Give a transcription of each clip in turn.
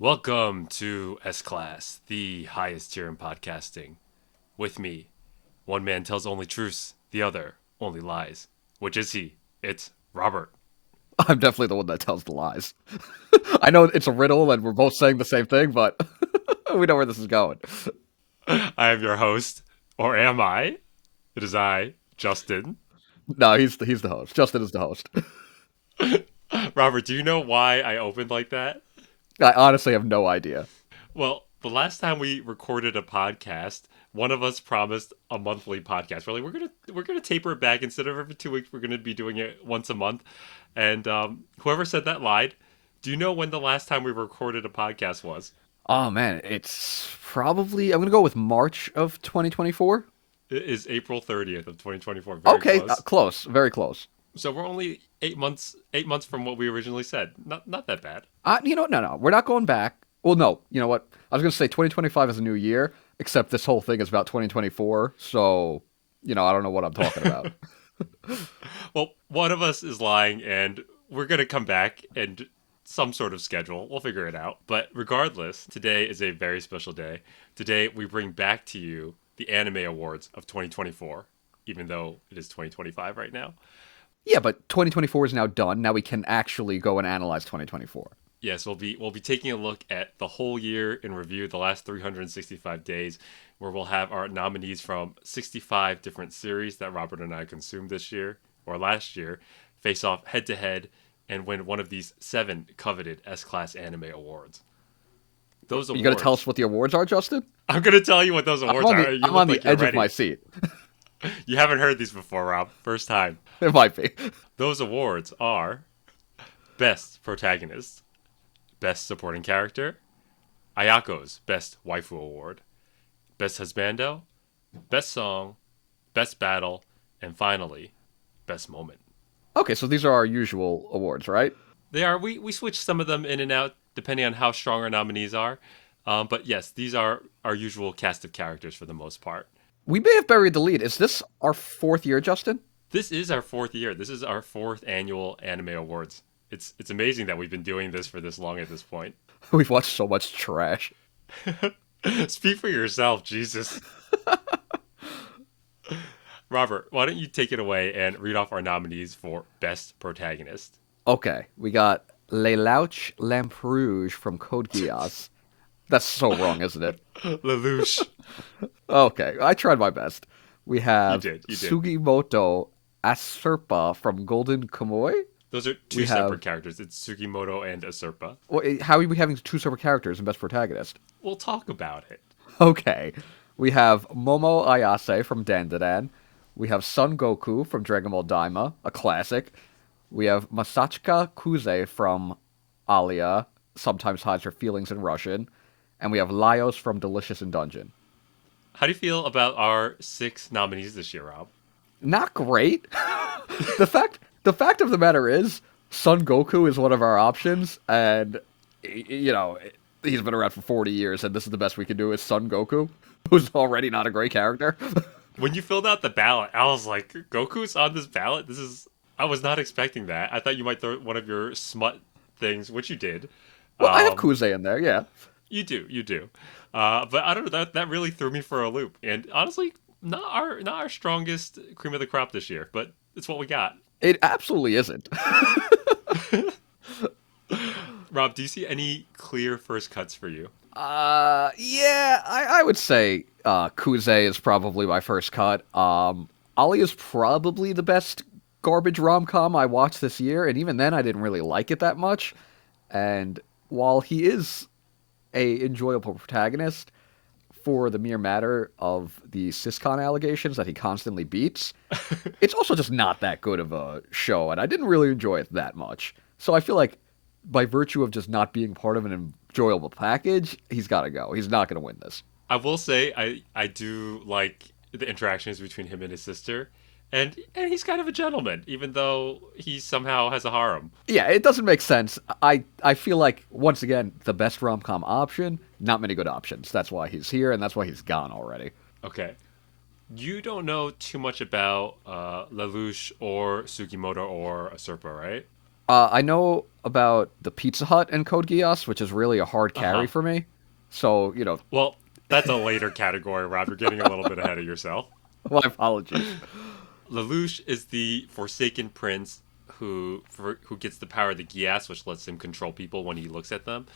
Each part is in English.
Welcome to S Class, the highest tier in podcasting. With me, one man tells only truths, the other only lies. Which is he? It's Robert. I'm definitely the one that tells the lies. I know it's a riddle and we're both saying the same thing, but we know where this is going. I am your host, or am I? It is I, Justin. No, he's the host. Justin is the host. Robert, do you know why I opened like that? I honestly have no idea. Well, the last time we recorded a podcast, one of us promised a monthly podcast. We're like, we're gonna taper it back instead of every 2 weeks. We're gonna be doing it once a month. And whoever said that lied. Do you know when the last time we recorded a podcast was? Oh man, it's probably I'm gonna go with March of 2024. It is April 30th of 2024. Very Okay, close. close, very close. So we're only 8 months. 8 months from what we originally said. Not that bad. No, we're not going back. Well, no, you know what? I was gonna say 2025 is a new year, except this whole thing is about 2024. So, I don't know what I'm talking about. Well, one of us is lying, and we're gonna come back and some sort of schedule. We'll figure it out. But regardless, today is a very special day. Today we bring back to you the Anime Awards of 2024, even though it is 2025 right now. Yeah, but 2024 is now done. Now we can actually go and analyze 2024. Yes, we'll be taking a look at the whole year in review, the last 365 days, where we'll have our nominees from 65 different series that Robert and I consumed this year or last year face off head to head and win one of these seven coveted S Class Anime Awards. Those You got to tell awards. us what the awards are, Justin? I'm gonna tell you what those I'm awards on the are. You I'm on look the like you're edge of my ready. seat. You haven't heard these before, Rob. First time. It might be. Those awards are Best Protagonist, Best Supporting Character, Ayako's Best Waifu Award, Best Husbando, Best Song, Best Battle, and finally, Best Moment. Okay, so these are our usual awards, right? They are we switch some of them in and out depending on how strong our nominees are. But yes, these are our usual cast of characters for the most part. We may have buried the lead. Is this our fourth year, Justin? This is our fourth year. This is our fourth annual anime awards. It's amazing that we've been doing this for this long at this point. We've watched so much trash. Speak for yourself, Jesus. Robert, why don't you take it away and read off our nominees for Best Protagonist? Okay, we got Le Louch Lamperouge from Code Geass. That's so wrong, isn't it? Lelouch. Okay, I tried my best. We You have did. You did. Sugimoto Aserpa from Golden Kamuy. Those are two We have separate characters. It's Sugimoto and Aserpa. how are we having two separate characters in Best Protagonist? We'll talk about it. Okay. We have Momo Ayase from Dandadan. We have Son Goku from Dragon Ball Daima, a classic. We have Masachika Kuze from Alia, sometimes hides her feelings in Russian. And we have Laios from Delicious in Dungeon. How do you feel about our six nominees this year, Rob? Not great. the fact of the matter is, Son Goku is one of our options, and he's been around for 40 years, and this is the best we can do is Son Goku, who's already not a great character. When you filled out the ballot, I was like, Goku's on this ballot? This is. I was not expecting that. I thought you might throw one of your smut things, which you did. Well, I have Um, Kuze in there, yeah. you do. But I don't know. That really threw me for a loop. And honestly, not our strongest cream of the crop this year, but it's what we got. It absolutely isn't. Rob, do you see any clear first cuts for you? Yeah, I would say Kuze is probably my first cut. Ali is probably the best garbage rom com I watched this year, and even then I didn't really like it that much. And while he is a enjoyable protagonist, for the mere matter of the Siscon allegations that he constantly beats, it's also just not that good of a show, and I didn't really enjoy it that much. So I feel like by virtue of just not being part of an enjoyable package, he's got to go. He's not going to win this. I will say I do like the interactions between him and his sister, and he's kind of a gentleman, even though he somehow has a harem. Yeah, it doesn't make sense. I feel like once again the best rom com option, not many good options. That's why he's here, and that's why he's gone already. Okay, you don't know too much about Lelouch or Sugimoto or Aserpa, right? I know about the Pizza Hut and Code Geass, which is really a hard Uh carry huh. for me. So, Well, that's a later category, Rob. You're getting a little bit ahead of yourself. my apologies. Lelouch is the Forsaken Prince who gets the power of the Gias, which lets him control people when he looks at them.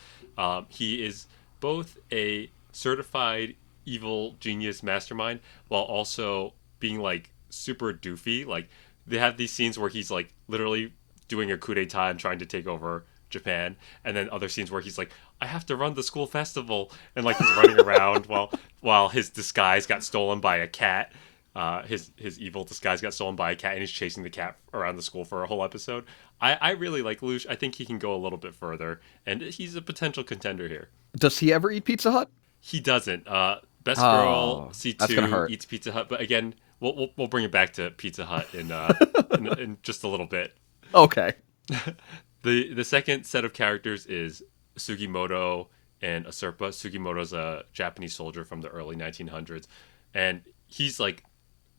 He is both a certified evil genius mastermind while also being like super doofy. Like they have these scenes where he's like literally doing a coup d'état and trying to take over Japan, and then other scenes where he's like, "I have to run the school festival," and like he's running around while his disguise got stolen by a cat. His evil disguise got stolen by a cat, and he's chasing the cat around the school for a whole episode. I really like Luge. I think he can go a little bit further, and he's a potential contender here. Does he ever eat Pizza Hut? He doesn't. Best Girl Oh, that's gonna C2 hurt. eats Pizza Hut, but again, we'll bring it back to Pizza Hut in just a little bit. Okay. The second set of characters is Sugimoto and Usurpa. Sugimoto's a Japanese soldier from the early 1900s, and he's like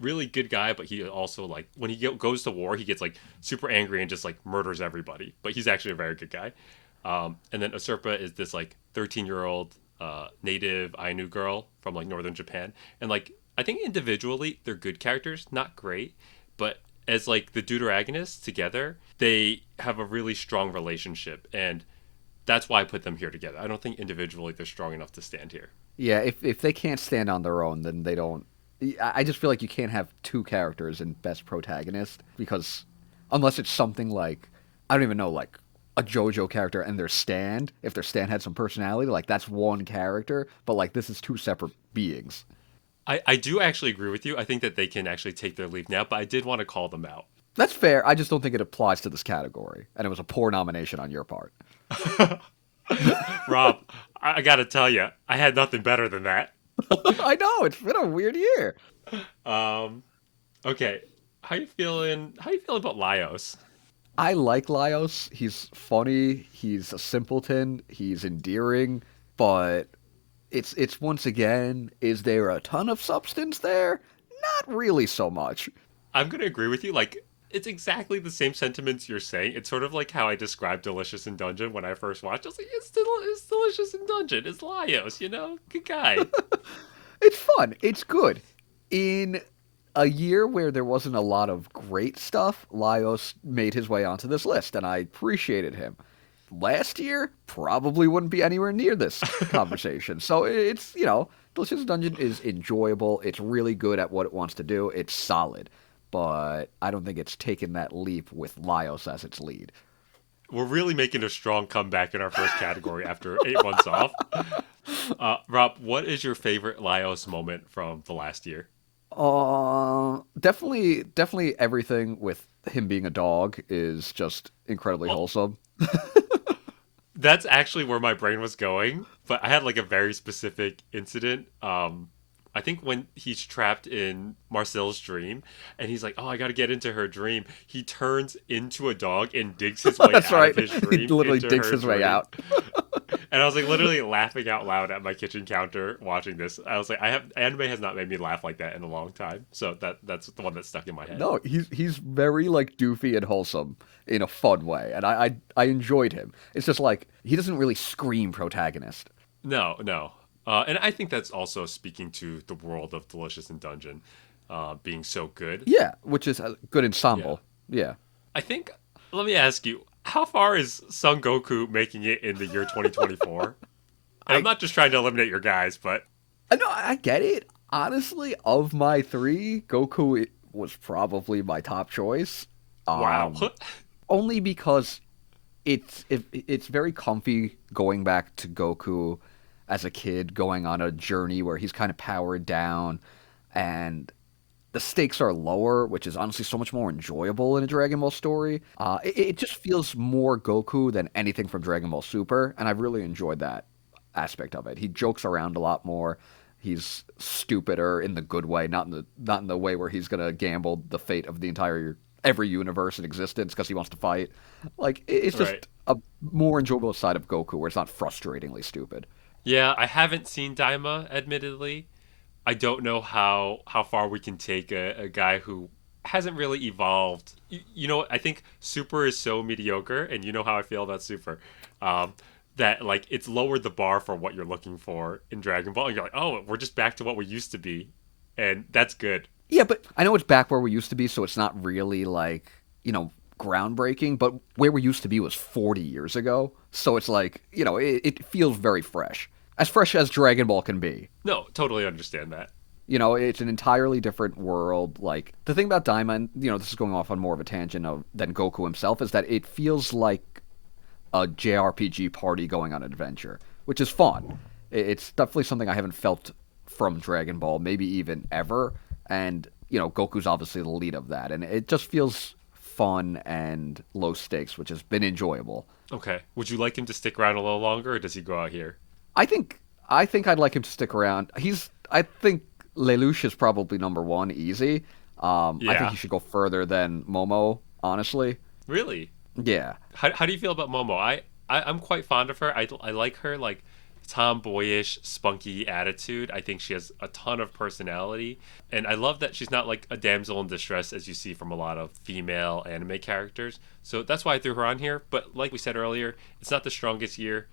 really good guy, but he also like when he goes to war, he gets like super angry and just like murders everybody. But he's actually a very good guy. And then Usurpa is this like 13-year-old native Ainu girl from like northern Japan, and like I think individually they're good characters, not great, but as like the deuteragonists together, they have a really strong relationship, and that's why I put them here together. I don't think individually they're strong enough to stand here. Yeah, if they can't stand on their own, then they don't. I just feel like you can't have two characters in best protagonist because unless it's something like I don't even know, like a JoJo character and their stand, if their stand had some personality, like that's one character, but like this is two separate beings. I do actually agree with you. I think that they can actually take their leave now, but I did want to call them out. That's fair. I just don't think it applies to this category, and it was a poor nomination on your part. Rob, I gotta tell you, I had nothing better than that. I know it's been a weird year. Um, okay, how you feeling? How you feeling about Laios? I like Laios. He's funny. He's a simpleton. He's endearing, but it's once again, is there a ton of substance there? Not really so much. I'm gonna agree with you. Like, it's exactly the same sentiments you're saying. It's sort of like how I described Delicious in Dungeon when I first watched. I was like, it's Delicious in Dungeon. It's Laios, good guy. It's fun. It's good. In a year where there wasn't a lot of great stuff, Laios made his way onto this list, and I appreciated him. Last year, probably wouldn't be anywhere near this conversation. So it's, Delicious Dungeon is enjoyable. It's really good at what it wants to do. It's solid. But I don't think it's taken that leap with Laios as its lead. We're really making a strong comeback in our first category after 8 months off. Rob, what is your favorite Laios moment from the last year? Definitely everything with him being a dog is just incredibly Well, wholesome. that's actually where my brain was going, but I had like a very specific incident. I think when he's trapped in Marcel's dream and he's like, "Oh, I got to get into her dream." He turns into a dog and digs his way That's out of right. his He dream literally into digs her his way dream. out. And I was like literally laughing out loud at my kitchen counter watching this. I was like, anime has not made me laugh like that in a long time. So that's the one that stuck in my head. No, he's very like doofy and wholesome in a fun way, and I enjoyed him. It's just like he doesn't really scream protagonist. No, no. And I think that's also speaking to the world of Delicious in Dungeon being so good. Yeah, which is a good Yeah. ensemble. Yeah. I think, let me ask you, how far is Son Goku making it in the year 2024? And I'm I not just trying to eliminate your guys, but I know I get it. Honestly, of my three, Goku was probably my top choice. wow. Um, Only because it's very comfy going back to Goku as a kid, going on a journey where he's kind of powered down, and the stakes are lower, which is honestly so much more enjoyable in a Dragon Ball story. It just feels more Goku than anything from Dragon Ball Super, and I've really enjoyed that aspect of it. He jokes around a lot more. He's stupider in the good way, not in the way where he's gonna gamble the fate of the entire every universe in existence because he wants to fight. Like it's just Right. a more enjoyable side of Goku where it's not frustratingly stupid. Yeah, I haven't seen Daima, admittedly. I don't know how far we can take a guy who hasn't really evolved. You know, I think Super is so mediocre, and you know how I feel about Super. Um, that like it's lowered the bar for what you're looking for in Dragon Ball. And you're like, oh, we're just back to what we used to be, and that's good. Yeah, but I know it's back where we used to be, so it's not really like, groundbreaking, but where we used to be was 40 years ago. So it's like, it feels very fresh. As fresh as Dragon Ball can be. No, totally understand that. It's an entirely different world. Like, the thing about Diamond, this is going off on more of a tangent than Goku himself, is that it feels like a JRPG party going on an adventure, which is fun. It's definitely something I haven't felt from Dragon Ball, maybe even ever. And, Goku's obviously the lead of that. And it just feels fun and low stakes, which has been enjoyable. Okay. Would you like him to stick around a little longer, or does he go out here? I think I think I'd like him to stick around. I think Lelouch is probably number one, easy. I think Yeah. he should go further than Momo, honestly. Really? Yeah. How do you feel about Momo? I'm quite fond of her. I like her like tomboyish, spunky attitude. I think she has a ton of personality, and I love that she's not like a damsel in distress as you see from a lot of female anime characters. So that's why I threw her on here. But like we said earlier, it's not the strongest year.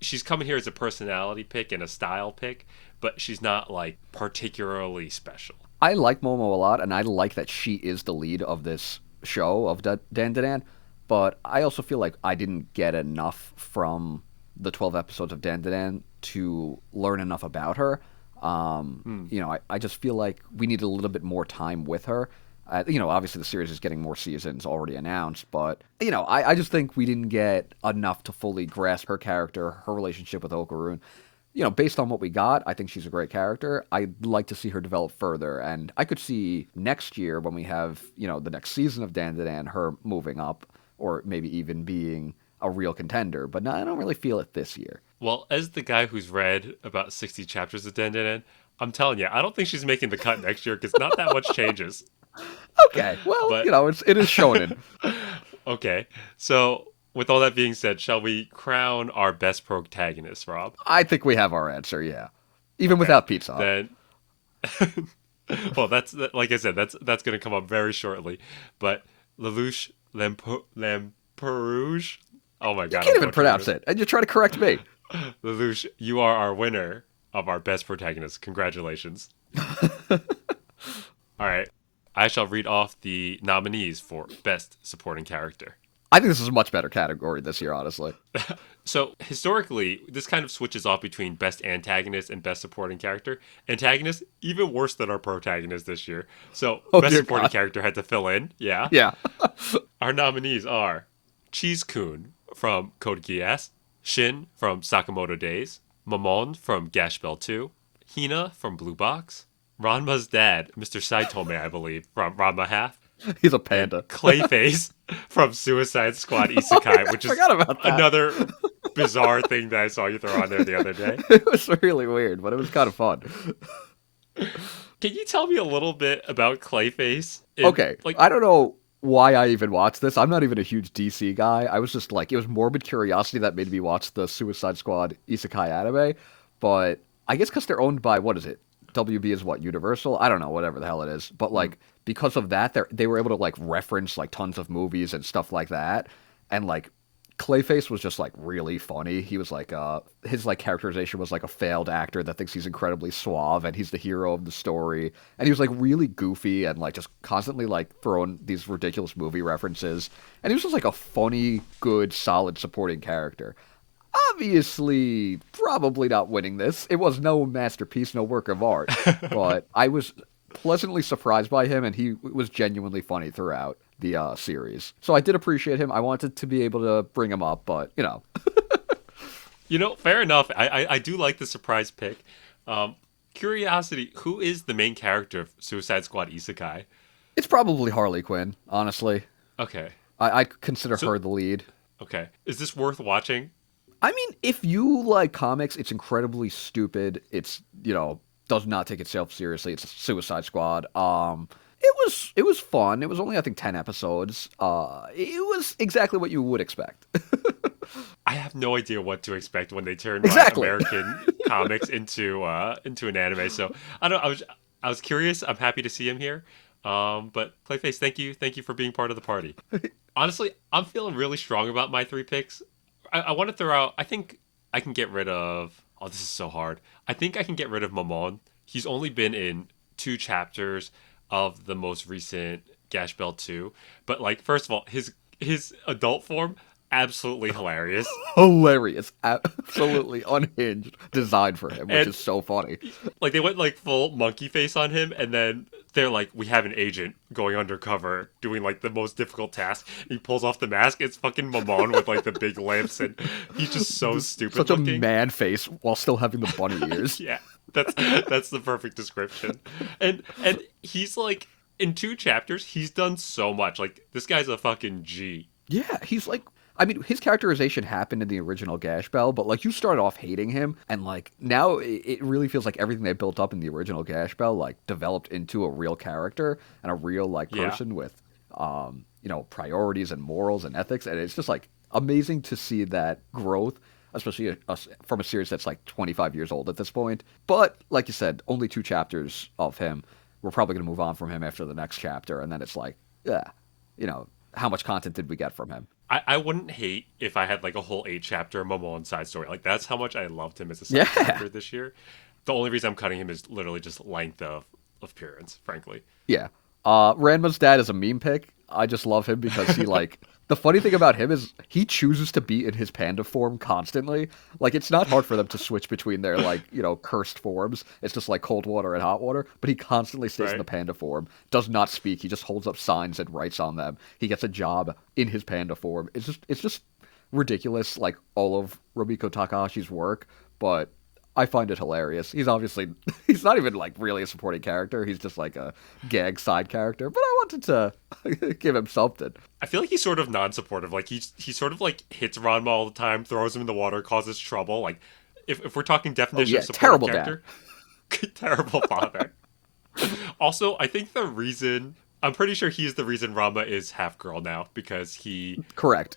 She's coming here as a personality pick and a style pick, but she's not like particularly special. I like Momo a lot, and I like that she is the lead of this show of Dan Dan. But I also feel like I didn't get enough from the 12 episodes of Dan Dan to learn enough about her. Hmm. I just feel like we need a little bit more time with her. Obviously the series is getting more seasons already announced, but I just think we didn't get enough to fully grasp her character, her relationship with Okaroon. Based on what we got, I think she's a great character. I'd like to see her develop further, and I could see next year when we have, the next season of Dan Dan, her moving up, or maybe even being a real contender. But no, I don't really feel it this year. Well, as the guy who's read about 60 chapters of Den, I'm telling you, I don't think she's making the cut next year because not that much changes. Okay, well, But it is shonen. okay, so with all that being said, shall we crown our best protagonist, Rob? I think we have our answer. Yeah, even Okay, without Pizza Hut. then. Well, like I said, that's going to come up very shortly. But Lelouch Lamperouge. Oh my You god, can't I'm even butchering pronounce this. it, and you're trying to correct me. Lelouch, you are our winner of our best protagonist. Congratulations. All right, I shall read off the nominees for best supporting character. I think this is a much better category this year, honestly. So historically, this kind of switches off between best antagonist and best supporting character. Antagonist even worse than our protagonist this year. So Oh best dear supporting God. character had to fill in. Yeah. Yeah. Our nominees are Cheese Kun from Code Geass, Shin from Sakamoto Days, Mamon from Gash Bell 2, Hina from Blue Box, Ranma's dad, Mr. Saitome, I believe, from Ranma Half, He's a and panda. Clayface from Suicide Squad Oh, yeah, Isekai, I which is forgot about that. another bizarre thing that I saw you throw on there the other day. It was really weird, but it was kind of fun. Can you tell me a little bit about Clayface? Okay, Like, I don't know why I even watched this. I'm not even a huge DC guy. I was just like, it was morbid curiosity that made me watch the Suicide Squad isekai anime. But I guess because they're owned by, what is it? WB is what? Universal? I don't know, whatever the hell it is. But mm, like, because of that, they were able to like reference like tons of movies and stuff like that. And like, Clayface was just like really funny. He was like his like characterization was like a failed actor that thinks he's incredibly suave and he's the hero of the story. And he was like really goofy and like just constantly like throwing these ridiculous movie references. And he was just like a funny, good, solid supporting character. Obviously, probably not winning this. It was no masterpiece, no work of art. But I was pleasantly surprised by him, and he was genuinely funny throughout the series. So I did appreciate him. I wanted to be able to bring him up, but fair enough. I do like the surprise pick. Curiosity, who is the main character of Suicide Squad Isekai? it's probably Harley Quinn. Honestly, Okay. I consider So, her the lead. okay. Is this worth watching? I mean, if you like comics, it's incredibly stupid. It's does not take itself seriously. It's Suicide Squad. It was fun. It was only I think 10 episodes. It was exactly what you would expect. I have no idea what to expect when they turn Exactly. American comics into an anime. So I don't. I was curious. I'm happy to see him here. But Clayface, thank you for being part of the party. Honestly, I'm feeling really strong about my three picks. I want to throw out. I think I can get rid of. Oh, this is so hard. I think I can get rid of Mamon. He's only been in two chapters of the most recent Gash Bell 2. But like, first of all, his adult form absolutely hilarious. Hilarious, absolutely unhinged design for him, which And is so funny. like they went like full monkey face on him, and then they're like, we have an agent going undercover doing like the most difficult task. He pulls off the mask. It's fucking Mamon with like the big lips, and he's just so stupid Such a looking. man face while still having the bunny ears. Yeah, that's the perfect description. And he's like in two chapters, he's done so much. Like this guy's a fucking G. Yeah, he's like, I mean, his characterization happened in the original Gash Bell, but like you started off hating him, and like now it really feels like everything they built up in the original Gash Bell like developed into a real character and a real like Yeah. person with, priorities and morals and ethics, and it's just like amazing to see that growth, especially from a series that's like 25 years old at this point. But like you said, only two chapters of him. We're probably gonna move on from him after the next chapter, and then it's like, yeah, you know, how much content did we get from him? I wouldn't hate if I had like a whole 8 chapter Momon side story. Like that's how much I loved him as a side Yeah. character this year. The only reason I'm cutting him is literally just length of appearance, frankly. Yeah. Ranma's dad is a meme pick. I just love him because he like the funny thing about him is he chooses to be in his panda form constantly. Like it's not hard for them to switch between their like, cursed forms. It's just like cold water and hot water, but he constantly stays in the Right? panda form, does not speak. He just holds up signs and writes on them. He gets a job in his panda form. It's just ridiculous like all of Romiko Takahashi's work, but I find it hilarious. He's obviously he's not even like really a supporting character. He's just like a gag side character. But I wanted to give him something. I feel like he's sort of non-supportive. Like he sort of like hits Ranma all the time, throws him in the water, causes trouble. Like if we're talking Oh definition yeah, of supportive terrible dad. character, terrible father. Also, I think the reason I'm pretty sure he's the reason Rama is half girl now because Correct.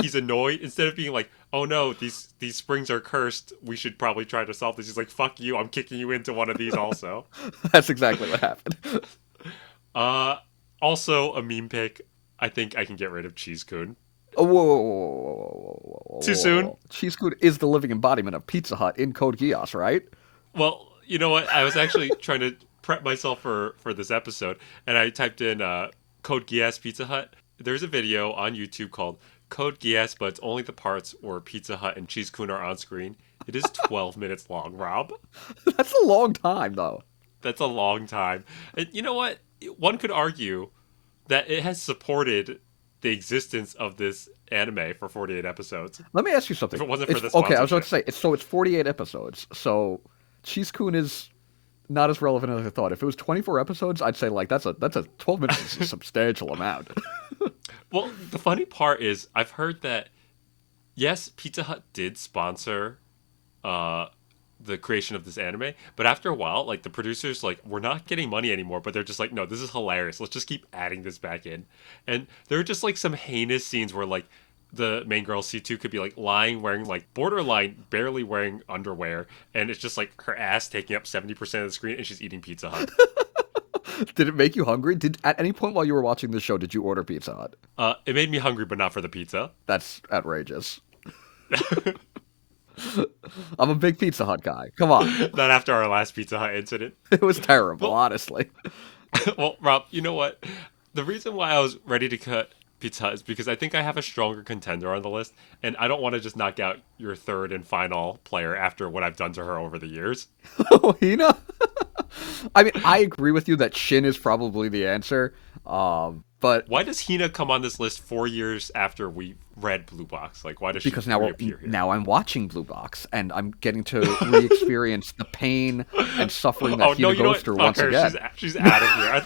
he's annoyed instead of being like, "Oh no, these springs are cursed. We should probably try to solve this." He's like, "Fuck you. I'm kicking you into one of these also." That's exactly what happened. Uh also a meme pick. I think I can get rid of Cheese Kun. Oh, whoa, whoa, whoa, whoa, whoa, Too whoa, whoa, soon? whoa. Cheese Food is the living embodiment of Pizza Hut in Code Geass, right? Well, you know what? I was actually trying to prep myself for this episode, and I typed in Code Geass Pizza Hut. There's a video on YouTube called Code Geass, but it's only the parts where Pizza Hut and Cheese Kun are on screen. It is 12 minutes long, Rob. That's a long time, though. That's a long time. And you know what? One could argue that it has supported the existence of this anime for 48 episodes. Let me ask you If something. it wasn't for the Okay, I was about sponsorship. to say, it's 48 episodes. So Cheese Kun is not as relevant as I thought. If it was 24 episodes, I'd say like that's a 12 minutes is a substantial amount. Well, the funny part is I've heard that yes, Pizza Hut did sponsor uh the creation of this anime, but after a while, like the producers like we're not getting money anymore, but they're just like, no, this is hilarious. Let's just keep adding this back in. And there are just like some heinous scenes where like the main girl C2 could be like lying wearing like borderline barely wearing underwear and it's just like her ass taking up 70% of the screen and she's eating Pizza Hut. Did it make you hungry? Did at any point while you were watching the show did you order Pizza Hut? It made me hungry but not for the pizza. That's outrageous. I'm a big Pizza Hut guy. Come on. Not after our last Pizza Hut incident. It was terrible, Well, honestly. well, Rob, you know what? The reason why I was ready to cut Pizza Hut is because I think I have a stronger contender on the list, and I don't want to just knock out your third and final player after what I've done to her over the years. Oh, Hina? I mean, I agree with you that Shin is probably the answer. But Why does Hina come on this list 4 years after we read Blue Box? Like, why does because she now reappear here? now I'm watching Blue Box and I'm getting to re-experience the pain and suffering that Oh no, Hina you know goes what? through Fuck once her. again. She's out of here. I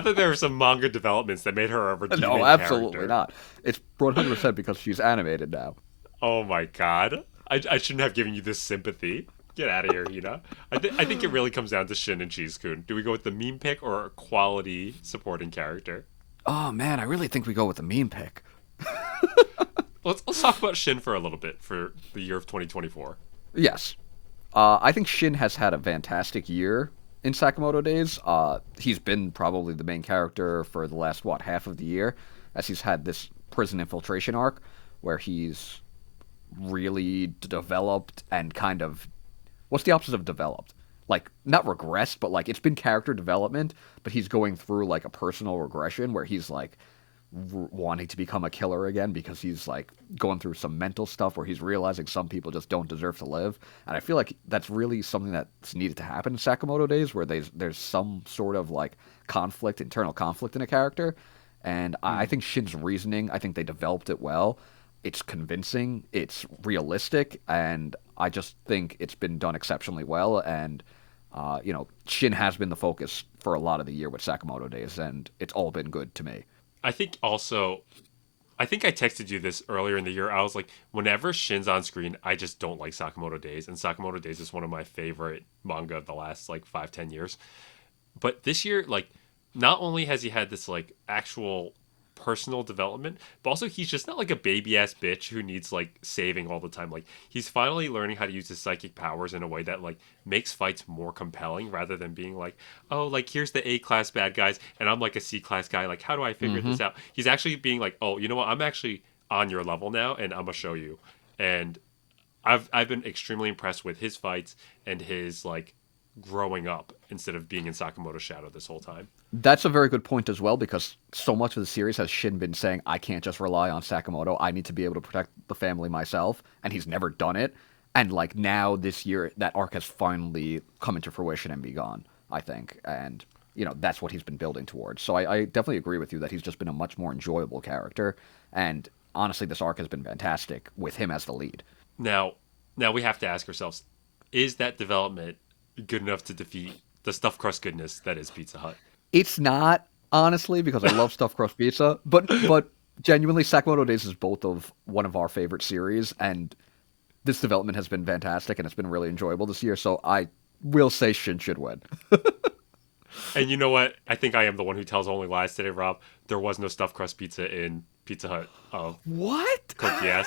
thought there were some manga developments that made her a redeeming No, absolutely character. not. It's 100% because she's animated now. Oh my god. I shouldn't have given you this sympathy. Get out of here, Hina. I think it really comes down to Shin and Cheese Kun. Do we go with the meme pick or a quality supporting character? Oh man, I really think we go with the meme pick. Let's talk about Shin for a little bit for the year of 2024. Yes. I think Shin has had a fantastic year in Sakamoto Days. He's been probably the main character for the last, what, half of the year, as he's had this prison infiltration arc where he's really developed and kind of, what's the opposite of developed? Like, not regressed, but like it's been character development, but he's going through like a personal regression where he's like wanting to become a killer again because he's like going through some mental stuff where he's realizing some people just don't deserve to live. And I feel like that's really something that's needed to happen in Sakamoto Days, where there's some sort of like conflict, internal conflict in a character. And I think Shin's reasoning, I think they developed it well. It's convincing, it's realistic, and I just think it's been done exceptionally well. And Shin has been the focus for a lot of the year with Sakamoto Days, and it's all been good to me. I think also, I think I texted you this earlier in the year. I was like, whenever Shin's on screen, I just don't like Sakamoto Days, and Sakamoto Days is one of my favorite manga of the last like 5-10 years. But this year, like, not only has he had this like actual personal development, but also he's just not like a baby ass bitch who needs like saving all the time. Like, he's finally learning how to use his psychic powers in a way that like makes fights more compelling rather than being like, oh, like here's the A class bad guys and I'm like a C class guy. Like, how do I figure Mm-hmm. this out? He's actually being like, oh, you know what? I'm actually on your level now and I'm gonna show you. And I've been extremely impressed with his fights and his like growing up instead of being in Sakamoto's shadow this whole time. That's a very good point as well, because so much of the series has Shin been saying, I can't just rely on Sakamoto. I need to be able to protect the family myself. And he's never done it. And like now this year, that arc has finally come into fruition and begun, I think. And, that's what he's been building towards. So I definitely agree with you that he's just been a much more enjoyable character. And honestly, this arc has been fantastic with him as the lead. Now, now we have to ask ourselves: is that development good enough to defeat the stuffed crust goodness that is Pizza Hut? It's not, honestly, because I love stuffed crust pizza, but genuinely, Sakamoto Days is both of one of our favorite series, and this development has been fantastic, and it's been really enjoyable this year. So I will say Shin should win. And you know what? I think I am the one who tells only lies today, Rob. There was no stuffed crust pizza in Pizza Hut. What? Cooked yes.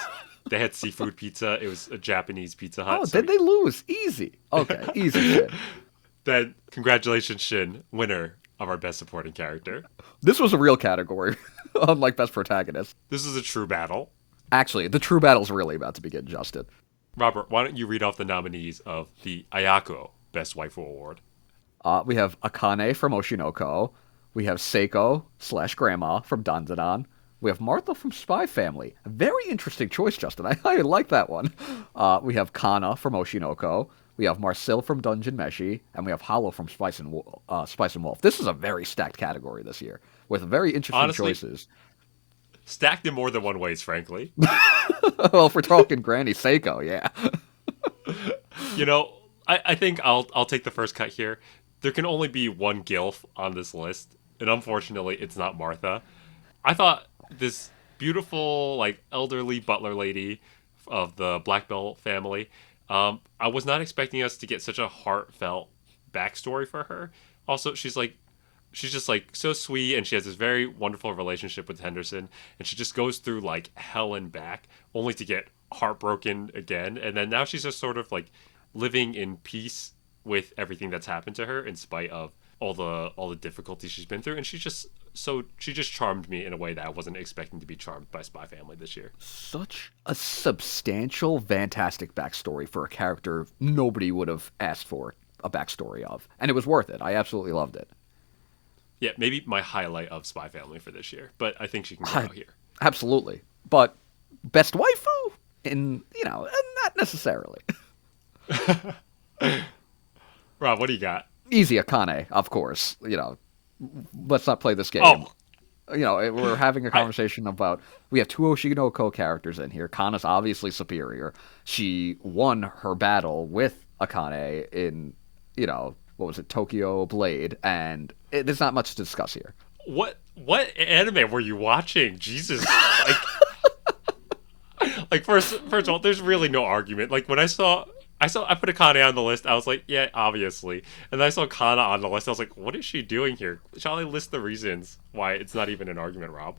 They had seafood pizza. It was a Japanese Pizza Hut. Oh, So then they lose. Easy. Okay, easy shit. then, congratulations, Shin, winner of our best supporting character. This was a real category, unlike best protagonist. This is a true battle. Actually, the true battle's really about to begin, Justin. Robert, why don't you read off the nominees of the Ayako Best Waifu Award? We have Akane from Oshinoko. We have Seiko/Grandma from Dandadan. We have Martha from Spy Family. A very interesting choice, Justin. I like that one. We have Kana from Oshinoko. We have Marcel from Dungeon Meshi. And we have Hollow from Spice and Wolf. This is a very stacked category this year, with very interesting Honestly, choices. stacked in more than one ways, frankly. Well, if we're talking Granny Seiko, yeah. You know, I think I'll take the first cut here. There can only be one gilf on this list, and unfortunately, it's not Martha. I thought this beautiful, like, elderly butler lady of the Black Belt family. I was not expecting us to get such a heartfelt backstory for her. Also, she's just like so sweet, and she has this very wonderful relationship with Henderson, and she just goes through like hell and back, only to get heartbroken again, and then now she's just sort of like living in peace with everything that's happened to her in spite of all the difficulties she's been through, and she just charmed me in a way that I wasn't expecting to be charmed by Spy Family this year. Such a substantial, fantastic backstory for a character nobody would have asked for a backstory of. And it was worth it. I absolutely loved it. Yeah, maybe my highlight of Spy Family for this year, but I think she can go out here. Absolutely. But best waifu? Not necessarily. Rob, what do you got? Easy Akane, of course. Let's not play this game. Oh, We're having a I, conversation about, we have two Oshinoko characters in here. Kana's obviously superior. She won her battle with Akane in, what was it, Tokyo Blade, and there's not much to discuss here. what anime were you watching? Jesus, like first of all, there's really no argument. Like when I put Akane on the list. I was like, yeah, obviously. And then I saw Kana on the list. I was like, what is she doing here? Shall I list the reasons why it's not even an argument, Rob?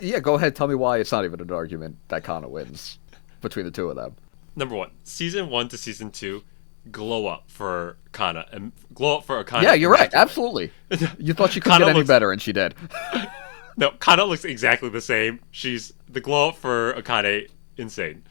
Yeah, go ahead. Tell me why it's not even an argument that Kana wins between the two of them. Number one, season 1 to season 2, glow up for Kana and glow up for Yeah, Akane you're right. immaculate. Absolutely. You thought she couldn't Kana get any looks better, and she did. no, Kana looks exactly the same. She's the glow up for Akane, insane.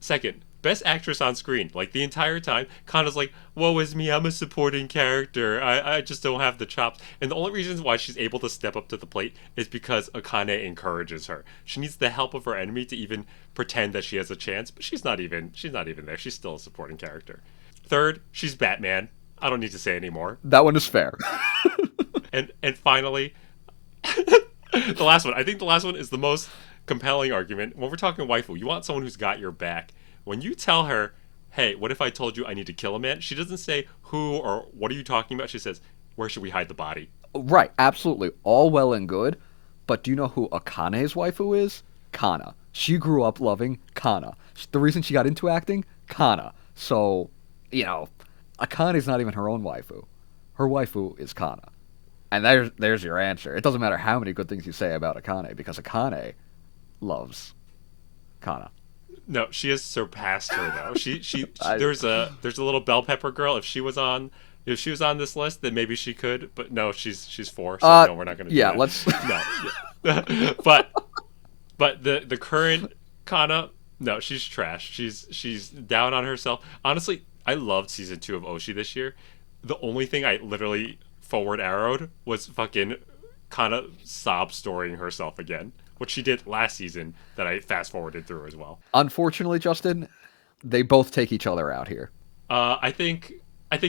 Second, best actress on screen. Like the entire time, Kana's like, "Woe is me, I'm a supporting character. I just don't have the chops." And the only reason why she's able to step up to the plate is because Akane encourages her. She needs the help of her enemy to even pretend that she has a chance, but she's not even there. She's still a supporting character. Third, she's Batman. I don't need to say anymore. That one is fair. And finally, the last one. I think the last one is the most compelling argument. When we're talking waifu, you want someone who's got your back. When you tell her, "Hey, what if I told you I need to kill a man?" She doesn't say who or what are you talking about. She says, "Where should we hide the body?" Right, absolutely. All well and good. But do you know who Akane's waifu is? Kana. She grew up loving Kana. The reason she got into acting? Kana. So, you know, Akane's not even her own waifu. Her waifu is Kana. And there's your answer. It doesn't matter how many good things you say about Akane, because Akane loves Kana. No, she has surpassed her though. I, there's a little bell pepper girl. If she was on this list, then maybe she could. But no, she's four. So no, we're not gonna do yeah, that. let's. No, yeah. but the current Kana, no, she's trash. She's down on herself. Honestly, I loved season 2 of Oshi this year. The only thing I literally forward arrowed was fucking Kana sob storying herself again, which she did last season that I fast forwarded through as well. Unfortunately, Justin, they both take each other out here. I think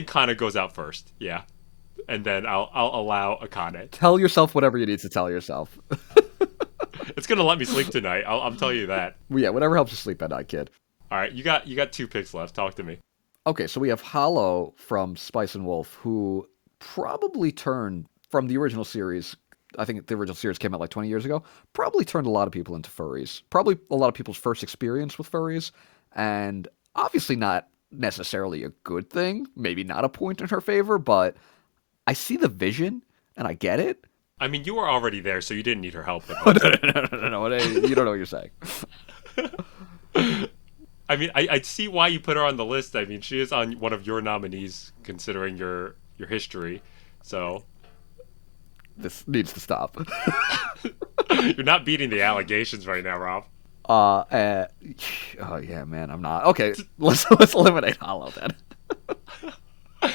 Kana goes out first, yeah, and then I'll allow Akane. Tell yourself whatever you need to tell yourself. It's gonna let me sleep tonight. I'm telling you that. Well, yeah, whatever helps you sleep at night, kid. All right, you got 2 picks left. Talk to me. Okay, so we have Hollow from Spice and Wolf, who probably turned from the original series. I think the original series came out like 20 years ago. Probably turned a lot of people into furries. Probably a lot of people's first experience with furries, and obviously not necessarily a good thing. Maybe not a point in her favor, but I see the vision and I get it. I mean, you were already there, so you didn't need her help with No, this. no, you don't know what you're saying. I mean, I see why you put her on the list. I mean, she is on one of your nominees, considering your history. So This needs to stop. you're not beating the allegations right now, Rob. Uh, uh, oh yeah, man, I'm not. Okay, let's eliminate Hollow then.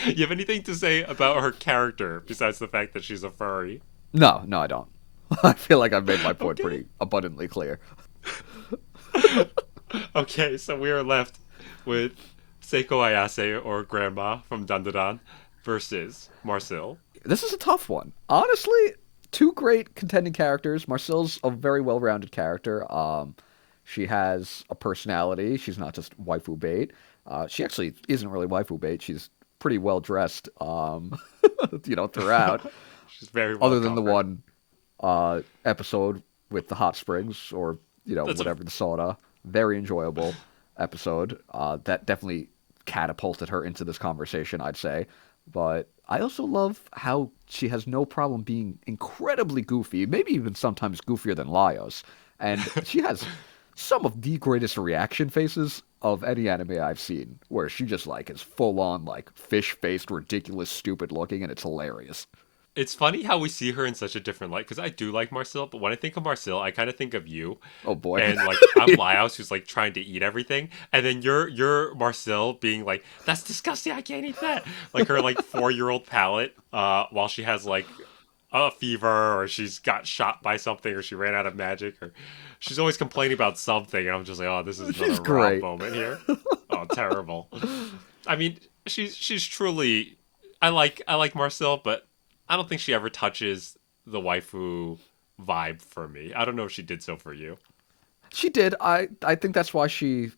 You have anything to say about her character besides the fact that she's a furry? No, no, I don't. I feel like I've made my point Okay. pretty abundantly clear. Okay, so we are left with Seiko Ayase or Grandma from Dandadan versus Marcel. This is a tough one. Honestly, two great contending characters. Marcel's a very well-rounded character. She has a personality. She's not just waifu bait. She actually isn't really waifu bait. She's pretty well dressed, throughout. She's very well Other than the covered. one episode with the hot springs or That's a whatever, the sauna. Very enjoyable episode. That definitely catapulted her into this conversation, I'd say. But I also love how she has no problem being incredibly goofy, maybe even sometimes goofier than Laios. And she has some of the greatest reaction faces of any anime I've seen, where she just like is full on like fish faced, ridiculous, stupid looking, and it's hilarious. It's funny how we see her in such a different light because I do like Marcel, but when I think of Marcel, I kind of think of you, Oh boy. and like I'm Lyos who's like trying to eat everything, and then you're Marcel being like, "That's disgusting, I can't eat that." Like her like 4-year-old palate, while she has like a fever or she's got shot by something or she ran out of magic or she's always complaining about something, and I'm just like, "Oh, this is She's another Rob great. moment here." Oh, terrible. I mean, she's truly. I like Marcel, but I don't think she ever touches the waifu vibe for me. I don't know if she did so for you. She did. I think that's why she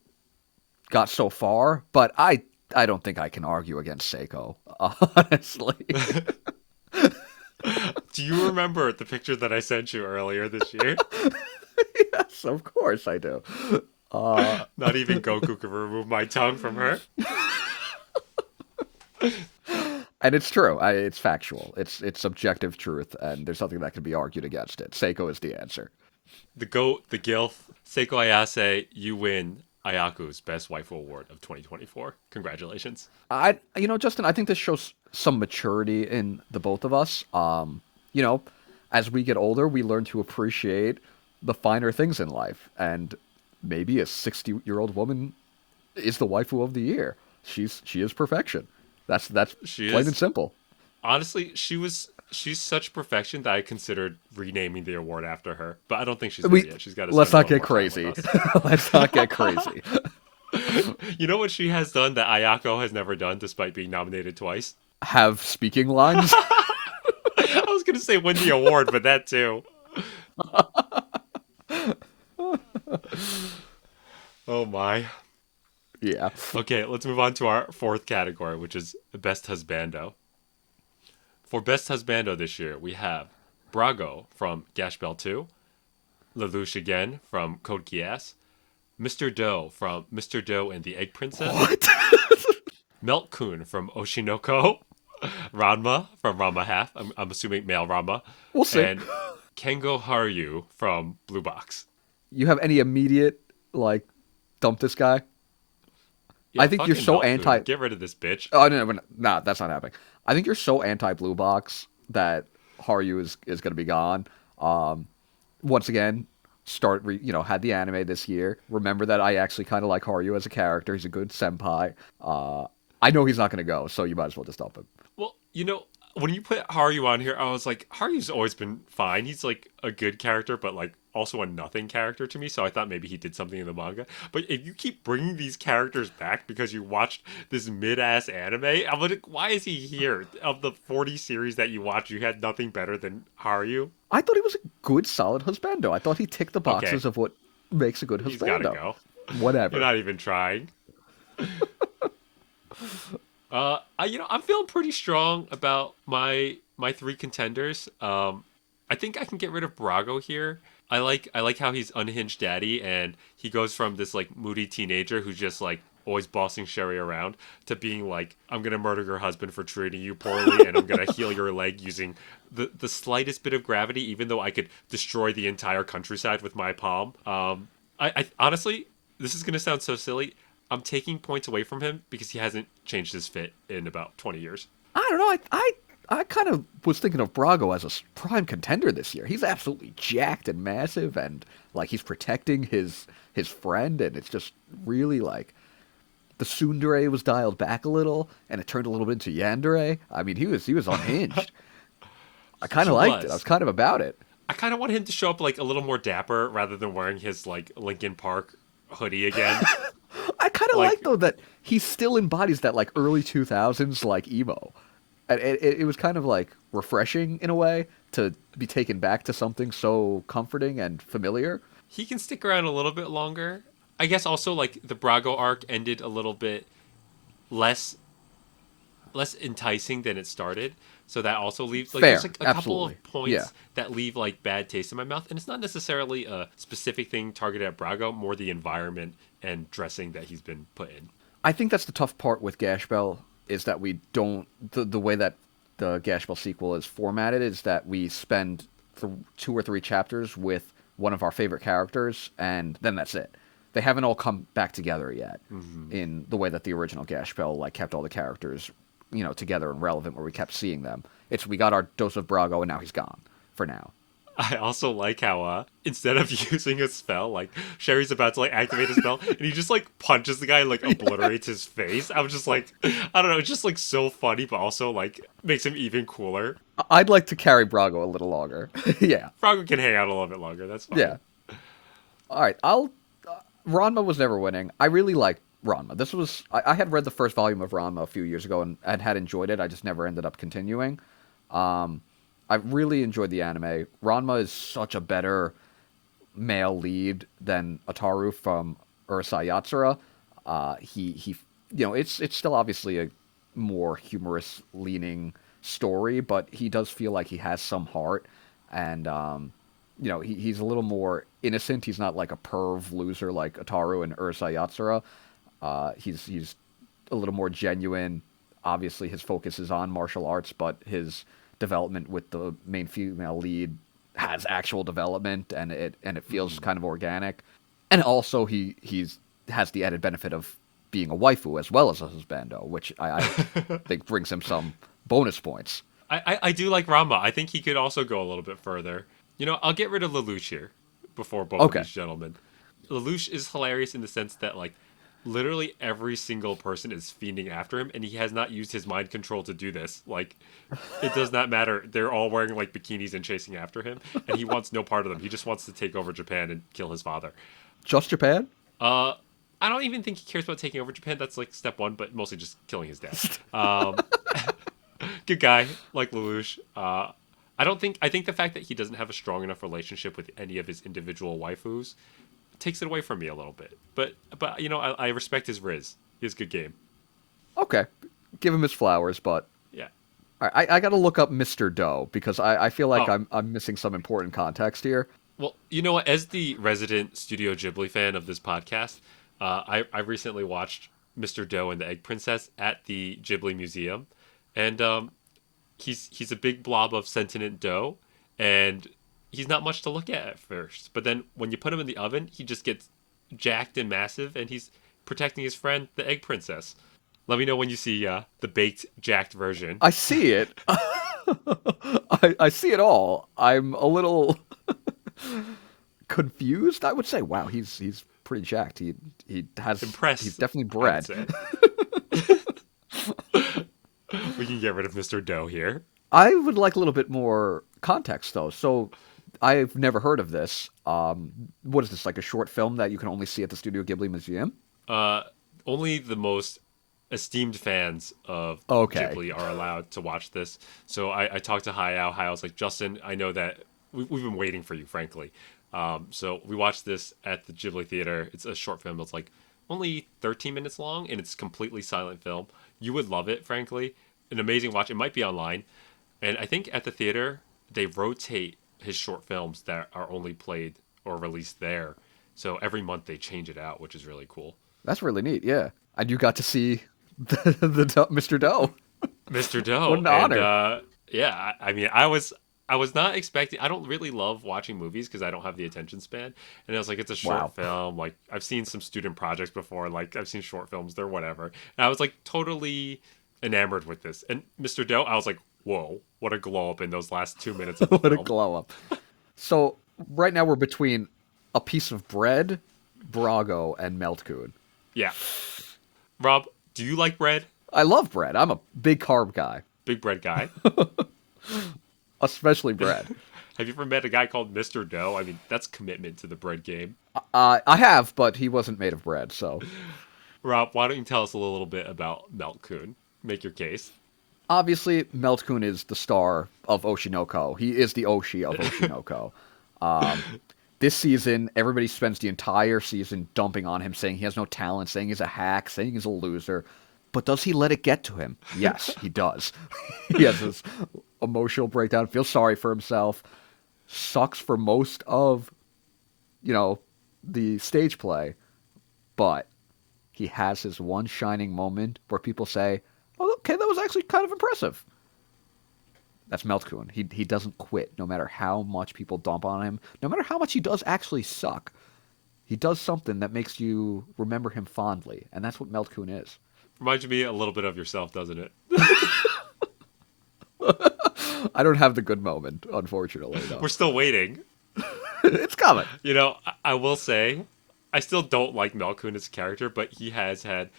got so far, but I don't think I can argue against Seiko, honestly. Do you remember the picture that I sent you earlier this year? Yes, of course I do. Uh, Not even Goku could remove my tongue from her. and it's true. It's factual. It's subjective truth, and there's nothing that can be argued against it. Seiko is the answer. The goat, the gilf, Seiko Ayase, you win. Ayaku's Best Waifu Award of 2024. Congratulations. Justin, I think this shows some maturity in the both of us. You know, as we get older, we learn to appreciate the finer things in life, and maybe a 60-year-old woman is the waifu of the year. She is perfection. That's She plain and is. simple. Honestly, she's such perfection that I considered renaming the award after her. But I don't think she's there We yet. She's got to let's spend a not little get more time with crazy. us. Let's not get crazy. You know what she has done that Ayako has never done despite being nominated twice? Have speaking lines. I was gonna say win the award, but that too. Oh my. Yeah. Okay, let's move on to our fourth category, which is Best Husbando. For Best Husbando this year, we have Brago from Gash Bell 2, Lelouch again from Code Geass, Mr. Doe from Mr. Doe and the Egg Princess, What? Melt-kun from Oshinoko, Ranma from Ranma Half, I'm assuming male Ranma, We'll see. and Kengo Haryu from Blue Box. You have any immediate like dump this guy? Yeah, I think you're fucking so Melt-kun. anti. Get rid of this bitch. Oh no, nah, that's not happening. I think you're so anti blue box that Haru is going to be gone. Um, Once again, had the anime this year. Remember that I actually kind of like Haru as a character. He's a good senpai. I know he's not going to go, so you might as well just dump him. Well, when you put Haru on here, I was like, Haru's always been fine. He's like a good character, but like also a nothing character to me. So I thought maybe he did something in the manga. But if you keep bringing these characters back because you watched this mid-ass anime, I'm like, why is he here? Of the 40 series that you watched, you had nothing better than Haru. I thought he was a good, solid husbando. I thought he ticked the Okay, boxes of what makes a good he's got to husbando. go. You're Whatever. not even trying. I'm feeling pretty strong about my three contenders. I think I can get rid of Brago here. I like how he's unhinged daddy, and he goes from this like moody teenager who's just like always bossing Sherry around to being like, I'm gonna murder your husband for treating you poorly, and I'm gonna heal your leg using the slightest bit of gravity, even though I could destroy the entire countryside with my palm. I honestly, this is gonna sound so silly. I'm taking points away from him because he hasn't changed his fit in about 20 years. I don't know. I kind of was thinking of Brago as a prime contender this year. He's absolutely jacked and massive, and like he's protecting his friend, and it's just really like the tsundere was dialed back a little, and it turned a little bit into yandere. I mean, he was unhinged. I kind He of liked it. I was. was kind of about it. I kind of want him to show up like a little more dapper rather than wearing his like Linkin Park hoodie again. I kind of like Like, though that he still embodies that like early 2000s like emo. And it was kind of like refreshing in a way to be taken back to something so comforting and familiar. he can stick around a little bit longer. I guess also like the Brago arc ended a little bit less less enticing than it started. So that also leaves like there's Fair, like a couple absolutely. of Yeah. points that leave like bad taste in my mouth, and it's not necessarily a specific thing targeted at Brago, more the environment and dressing that he's been put in. I think that's the tough part with Gash Bell is that we don't the way that the Gash Bell sequel is formatted is that we spend 2 or 3 chapters with one of our favorite characters, and then that's it. They haven't all come back together yet in the way that the original Gash Bell like kept all the characters, together and relevant, where we kept seeing them. It's we got our dose of Brago, and now he's gone for now. I also like how instead of using a spell, like Sherry's about to like activate a spell, and he just like punches the guy and like obliterates his face. I was just like, I don't know, it's just like so funny, but also like makes him even cooler. I'd like to carry Brago a little longer. Yeah, Froggo can hang out a little bit longer. That's yeah. fine. All right, I'll. Ranma was never winning. I really liked Ranma. I had read the first volume of Ranma a few years ago and had enjoyed it. I just never ended up continuing. Um, I really enjoyed the anime. Ranma is such a better male lead than Ataru from Urusei Yatsura. He, it's still obviously a more humorous leaning story, but he does feel like he has some heart, and he's a little more innocent. He's not like a perv loser like Ataru and Urusei Yatsura. He's a little more genuine. Obviously, his focus is on martial arts, but his development with the main female lead has actual development, and it feels kind of organic. And also, he's has the added benefit of being a waifu as well as a husbando, which I think brings him some bonus points. I do like Rama. I think he could also go a little bit further. I'll get rid of Lelouch here before both of Okay. these gentlemen. Lelouch is hilarious in the sense that like literally every single person is fiending after him, and he has not used his mind control to do this. Like it does not matter. They're all wearing like bikinis and chasing after him, and he wants no part of them. He just wants to take over Japan and kill his father. Just Japan? Uh, I don't even think he cares about taking over Japan. That's like step one, but mostly just killing his dad. Good guy, like Lelouch. I think the fact that he doesn't have a strong enough relationship with any of his individual waifus takes it away from me a little bit. But I respect his riz. He has good game. Okay. Give him his flowers, but Yeah. I got to look up Mr. Doe because I feel like Oh, I'm missing some important context here. well, you know what? As the resident Studio Ghibli fan of this podcast, I recently watched Mr. Doe and the Egg Princess at the Ghibli Museum, and he's a big blob of sentient dough, and he's not much to look at first. But then when you put him in the oven, he just gets jacked and massive, and he's protecting his friend, the Egg Princess. Let me know when you see the baked, jacked version. I see it. I see it all. I'm a little confused, I would say. Wow, he's pretty jacked. He's Impressed, definitely I would bred. say. We can get rid of Mr. Doe here. I would like a little bit more context though. So I've never heard of this. What is this, like a short film that you can only see at the Studio Ghibli Museum? Uh, Only the most esteemed fans of Okay. Ghibli are allowed to watch this. So I talked to Hayao. Hayao's like, Justin, I know that we've been waiting for you, frankly. So we watched this at the Ghibli Theater. It's a short film. It's like only 13 minutes long, and it's completely silent film. You would love it, frankly. An amazing watch. It might be online. And I think at the theater, they rotate his short films that are only played or released there. So every month they change it out, which is really cool. That's really neat. Yeah. And you got to see Mr. Doe. Mr. What Doe. an And honor. yeah, I mean, I was not expecting. I don't really love watching movies because I don't have the attention span. And I was like, it's a short Wow. film. Like I've seen some student projects before. Like I've seen short films. They're whatever. And I was like totally enamored with this. And Mr. Doe, I was like, whoa, what a glow up in those last 2 minutes of the What a film. glow up. So right now we're between a piece of bread, Brago, and Meltcoon. Yeah, Rob, do you like bread? I love bread. I'm a big carb guy, Big bread guy. especially bread. Have you ever met a guy called Mr. Doe? I mean, that's commitment to the bread game. I have, but he wasn't made of bread, so. Rob, why don't you tell us a little bit about Meltcoon? Make your case. Obviously, Meltcoon is the star of Oshinoko. He is the Oshi of Oshinoko. Um, this season, everybody spends the entire season dumping on him, saying he has no talent, saying he's a hack, saying he's a loser. But does he let it get to him? Yes, he does. He has this emotional breakdown, feels sorry for himself, sucks for most of, the stage play, but he has his one shining moment where people say, "Oh, okay, that was actually kind of impressive." That's Meltcoon. He doesn't quit, no matter how much people dump on him, no matter how much he does actually suck. He does something that makes you remember him fondly, and that's what Meltcoon is. Reminds me a little bit of yourself, doesn't it? I don't have the good moment, unfortunately. No, We're still waiting. it's coming. I will say, I still don't like Melkun as a character, but he has had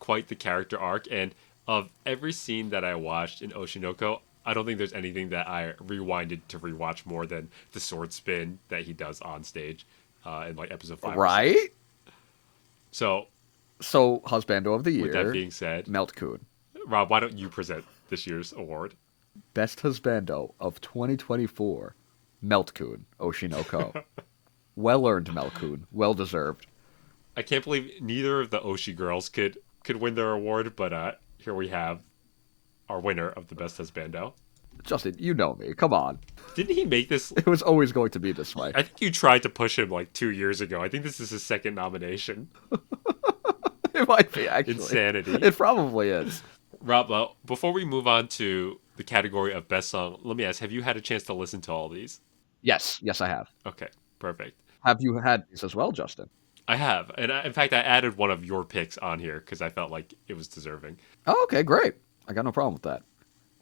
quite the character arc. And of every scene that I watched in Oshinoko, I don't think there's anything that I rewinded to rewatch more than the sword spin that he does on stage in like episode 5 or 6. Right? So, So, Husbando of the with that Year, being said, Meltcoon. Rob, why don't you present this year's award? Best Husbando of 2024, Meltcoon, Oshinoko. Well earned, Meltcoon. Well deserved. I can't believe neither of the Oshi girls could win their award, but here we have our winner of the best husbando. Justin, you know me. Come on. Didn't he make this? It was always going to be this way. I think you tried to push him like 2 years ago. I think this is his second nomination. It might be, actually. Insanity. It probably is. Rob, before we move on to the category of best song, let me ask: have you had a chance to listen to all these? Yes, I have. Okay, perfect. Have you had these as well, Justin? I have, and in fact, I added one of your picks on here because I felt like it was deserving. Oh, okay, great. I got no problem with that.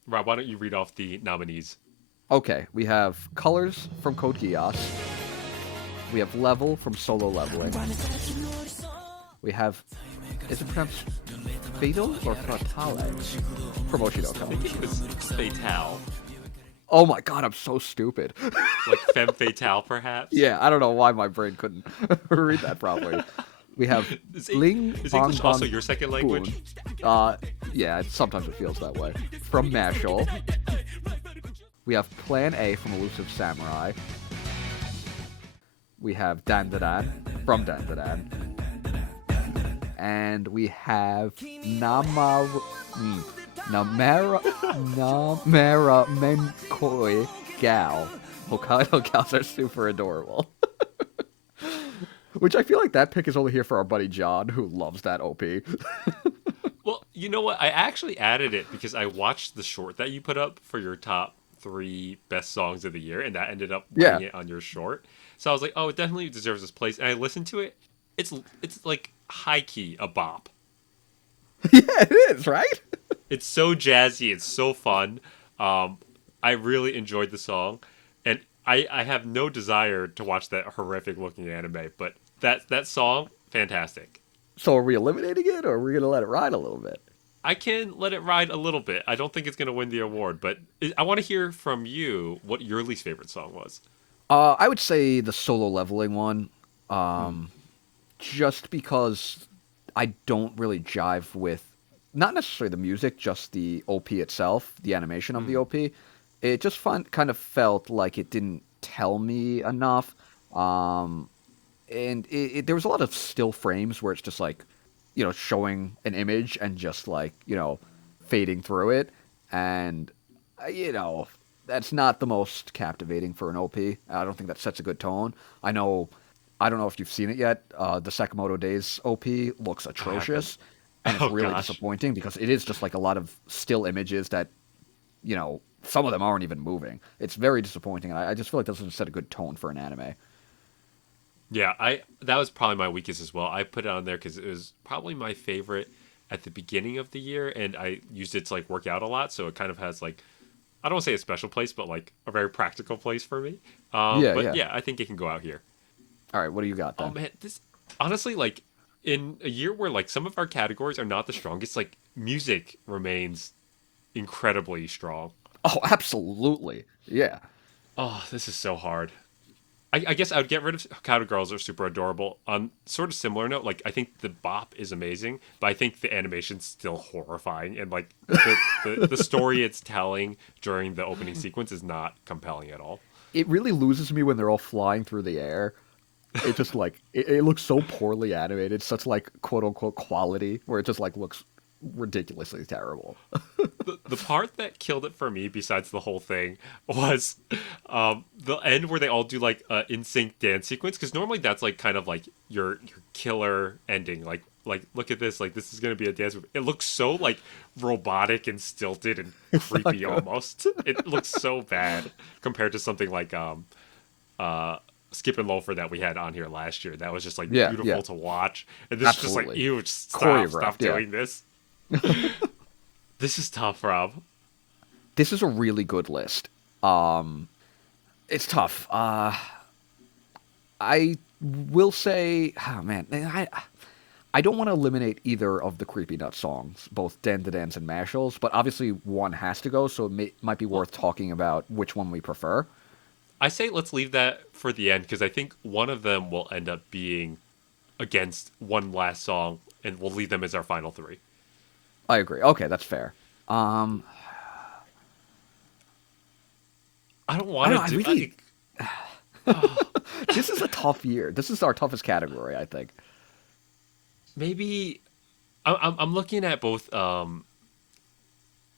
Rob, why don't you read off the nominees? Okay, we have Colors from Code Geass. We have Level from Solo Leveling. We have, is it pronounced Fatal or Fatale? From I Oshidoko. think it was Fatale, Oh my god, I'm so stupid. like femme fatale, perhaps. Yeah, I don't know why my brain couldn't read that properly. We have Is, Bling is Bong English also Bong your second Boon. language? Yeah, sometimes it feels that way. From Mashal. We have Plan A from Elusive Samurai. We have Dandadan from Dandadan. And we have Namara Menkoi Gal. Hokkaido gals are super adorable. Which I feel like that pick is only here for our buddy John, who loves that OP. Well, you know what? I actually added it because I watched the short that you put up for your top three best songs of the year, and that ended up Yeah. winning it on your short. So I was like, oh, it definitely deserves this place. And I listened to it. It's like high key a bop. Yeah, it is, right? It's so jazzy. It's so fun. Um, I really enjoyed the song, and I have no desire to watch that horrific looking anime, but that song, fantastic. So are we eliminating it, or are we going to let it ride a little bit? I can let it ride a little bit. I don't think it's going to win the award, but I want to hear from you what your least favorite song was. I would say the solo leveling one, Hmm. just because I don't really jive with not necessarily the music, just the OP itself, the animation of the Hmm. OP. It just kind of felt like it didn't tell me enough. Um, and there was a lot of still frames where it's just like, showing an image and just like, fading through it. And, uh, you know, that's not the most captivating for an OP. I don't think that sets a good tone. I know, I don't know if you've seen it yet. The Sakamoto Days OP looks I haven't. atrocious. And it's Oh really gosh. disappointing because it is just like a lot of still images that, some of them aren't even moving. It's very disappointing. And I just feel like that doesn't set a good tone for an anime. Yeah, I that was probably my weakest as well. I put it on there because it was probably my favorite at the beginning of the year, and I used it to like work out a lot, so it kind of has like I don't want to say a special place, but like a very practical place for me. Yeah, But yeah. yeah, I think it can go out here. All right, what do you got Oh then? man, this honestly like in a year where like some of our categories are not the strongest, like music remains incredibly strong. Oh, absolutely. Yeah. Oh, this is so hard. I guess I would get rid of Cowder Girls are super adorable. On sort of similar note, like I think the bop is amazing, but I think the animation's still horrifying, and like the story it's telling during the opening sequence is not compelling at all. It really loses me when they're all flying through the air. It just like it looks so poorly animated, such like quote unquote quality, where it just like looks ridiculously terrible. The part that killed it for me, besides the whole thing, was the end where they all do like a in sync dance sequence. Because normally that's like kind of like your killer ending. Like look at this, like this is gonna be a dance move. It looks so like robotic and stilted and It's not creepy good. almost. It looks so bad compared to something like uh Skip and Loafer that we had on here last year. That was just like Yeah, yeah, beautiful to watch. And this is just like, absolutely. ew, just stop Choreographed, yeah. doing this. This is tough, Rob. This is a really good list. Um, it's tough. I will say, oh man, I don't want to eliminate either of the Creepy Nut songs, both Den the Dance and Mashals, but obviously one has to go, so might be Well, worth talking about which one we prefer. I say let's leave that for the end because I think one of them will end up being against one last song, and we'll leave them as our final three. I agree. Okay, that's fair. Um, I don't I want don't to know. I do. really, Oh, this is a tough year. This is our toughest category, I think. maybe I'm looking at both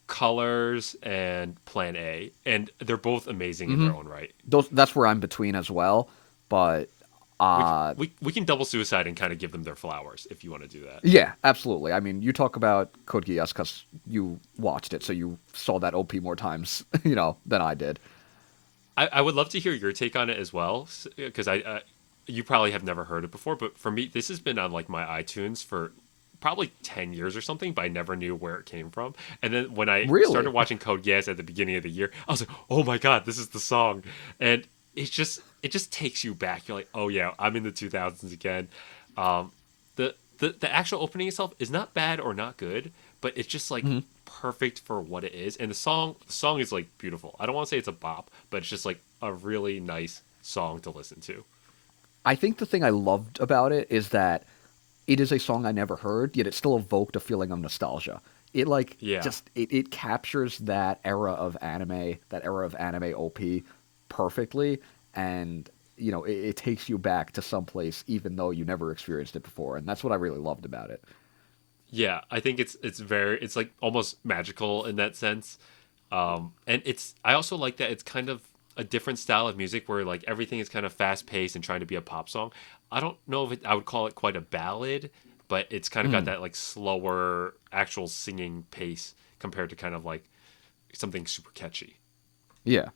Colors and Plan A, and they're both amazing in Hmm. their own right. That's where I'm between as well. But We uh, we can double suicide and kind of give them their flowers if you want to do that. yeah, absolutely. I mean, you talk about Code Geass because you watched it, so you saw that OP more times, than I did. I would love to hear your take on it as well because you probably have never heard it before, but for me, this has been on like my iTunes for probably 10 years or something, but I never knew where it came from. And then when I started Really? watching Code Geass at the beginning of the year, I was like, oh my God, this is the song. And it just takes you back. You're like, oh yeah, I'm in the 2000s again. Um, the actual opening itself is not bad or not good, but it's just like Mhm. perfect for what it is. And the song is like beautiful. I don't want to say it's a bop, but it's just like a really nice song to listen to. I think the thing I loved about it is that it is a song I never heard, yet it still evoked a feeling of nostalgia. It like Yeah. just it captures that era of anime OP perfectly, and it takes you back to some place even though you never experienced it before, and that's what I really loved about it. Yeah, I think it's like almost magical in that sense. And I also like that it's kind of a different style of music where like everything is kind of fast paced and trying to be a pop song. I don't know if I would call it quite a ballad, but it's kind of got Mhm. that like slower actual singing pace compared to kind of like something super catchy. Yeah.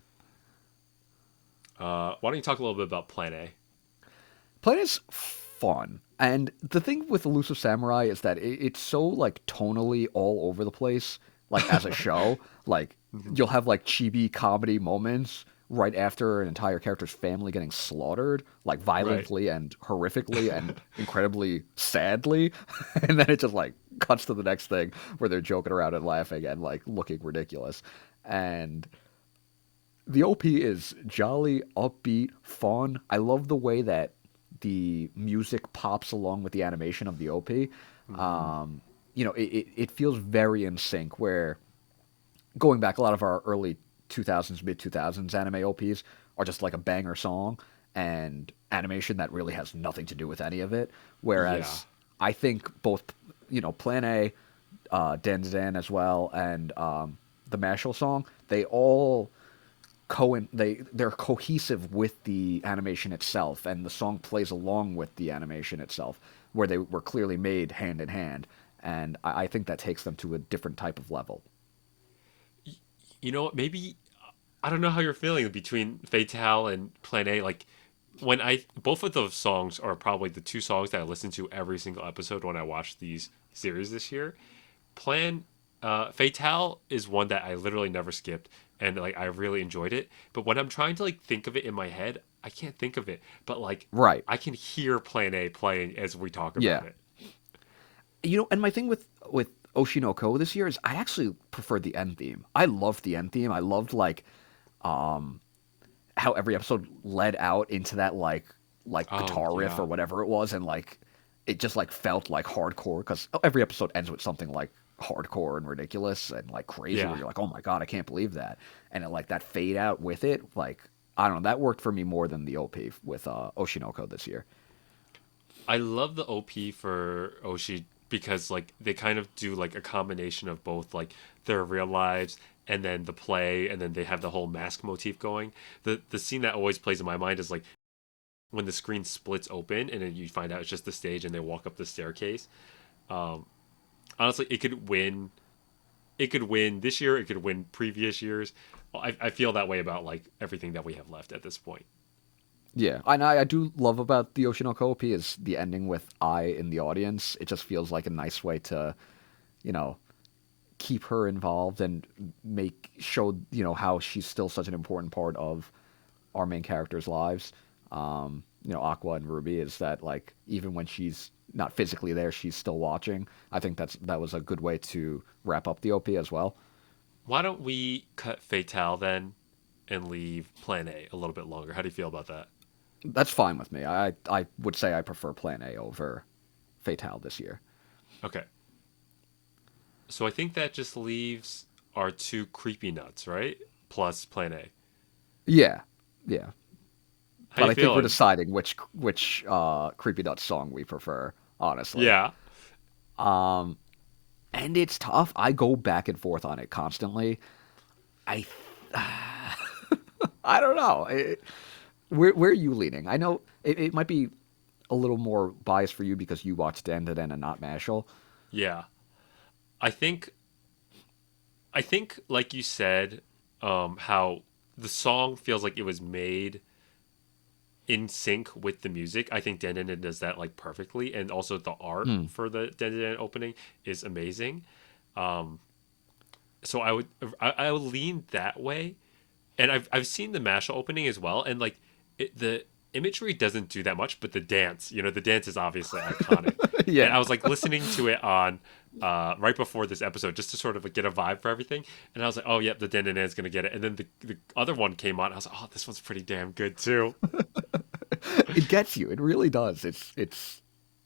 Why don't you talk a little bit about Plan A? Playing is fun. And the thing with Elusive Samurai is that it's so like tonally all over the place, like as a show. Like Mhm. you'll have like chibi comedy moments right after an entire character's family getting slaughtered, like Right. violently and horrifically and incredibly sadly. And then it just like cuts to the next thing where they're joking around and laughing and like looking ridiculous. And the OP is jolly, upbeat, fun. I love the way that the music pops along with the animation of the OP. Mhm. Um, it feels very in sync. Where going back, a lot of our early 2000s, mid 2000s anime OPs are just like a banger song and animation that really has nothing to do with any of it. Yeah. Whereas I think both, Plan A, Dan Dan as well, and the Mashal song, they all they're cohesive with the animation itself, and the song plays along with the animation itself, where they were clearly made hand in hand, and I think that takes them to a different type of level. Y- You know what? Maybe I don't know how you're feeling between Fatale and Plan A. Like when I both of those songs are probably the two songs that I listen to every single episode when I watch these series this year. Plan Fatale is one that I literally never skipped and like I really enjoyed it. But when I'm trying to like think of it in my head, I can't think of it. But like Right. I can hear Plan A playing as we talk Yeah. about it. And my thing with Oshinoko this year is I actually prefer the end theme. I loved the end theme. I loved like um how every episode led out into that like Oh guitar riff yeah. or whatever it was, and like it just like felt like hardcore because every episode ends with something like hardcore and ridiculous and like crazy Yeah. where you're like, oh my god, I can't believe that, and it, like that fade out with it, like I don't know, that worked for me more than the OP with Oshinoko this year. I love the OP for Oshi because like they kind of do like a combination of both like their real lives and then the play and then they have the whole mask motif going. The scene that always plays in my mind is like when the screen splits open and then you find out it's just the stage and they walk up the staircase. Um, Honestly, it could win. It could win this year. It could win previous years. I feel that way about like everything that we have left at this point. Yeah, and I do love about the Oshinoko OP is the ending with I in the audience. It just feels like a nice way to, you know, keep her involved and make show how she's still such an important part of our main characters' lives. Aqua and Ruby is that like even when she's not physically there, she's still watching. I think that was a good way to wrap up the OP as well. Why don't we cut Fatale then and leave Plan A a little bit longer? How do you feel about that? That's fine with me. I would say I prefer Plan A over Fatale this year. Okay. So I think that just leaves our two creepy nuts, right? Plus Plan A. Yeah, yeah. How But you I think we're feeling? deciding which Creepy Nuts song we prefer, honestly. Yeah. Um, and it's tough. I go back and forth on it constantly. I I don't know. Where are you leaning? I know it might be a little more biased for you because you watched Dandadan and not Mashal. Yeah. I think I think like you said, how the song feels like it was made in sync with the music. I think Dandadan does that like perfectly, and also the art Mm. for the Dandadan opening is amazing. Um, so I would lean that way, and I've seen the Mashle opening as well, and like the imagery doesn't do that much, but the dance, the dance is obviously iconic. And Yeah. I was like listening to it on right before this episode just to sort of like, get a vibe for everything, and I was like, oh yep, the Dandan's gonna get it. And then the other one came on, I was like, oh, this one's pretty damn good too. It gets you. It really does. It's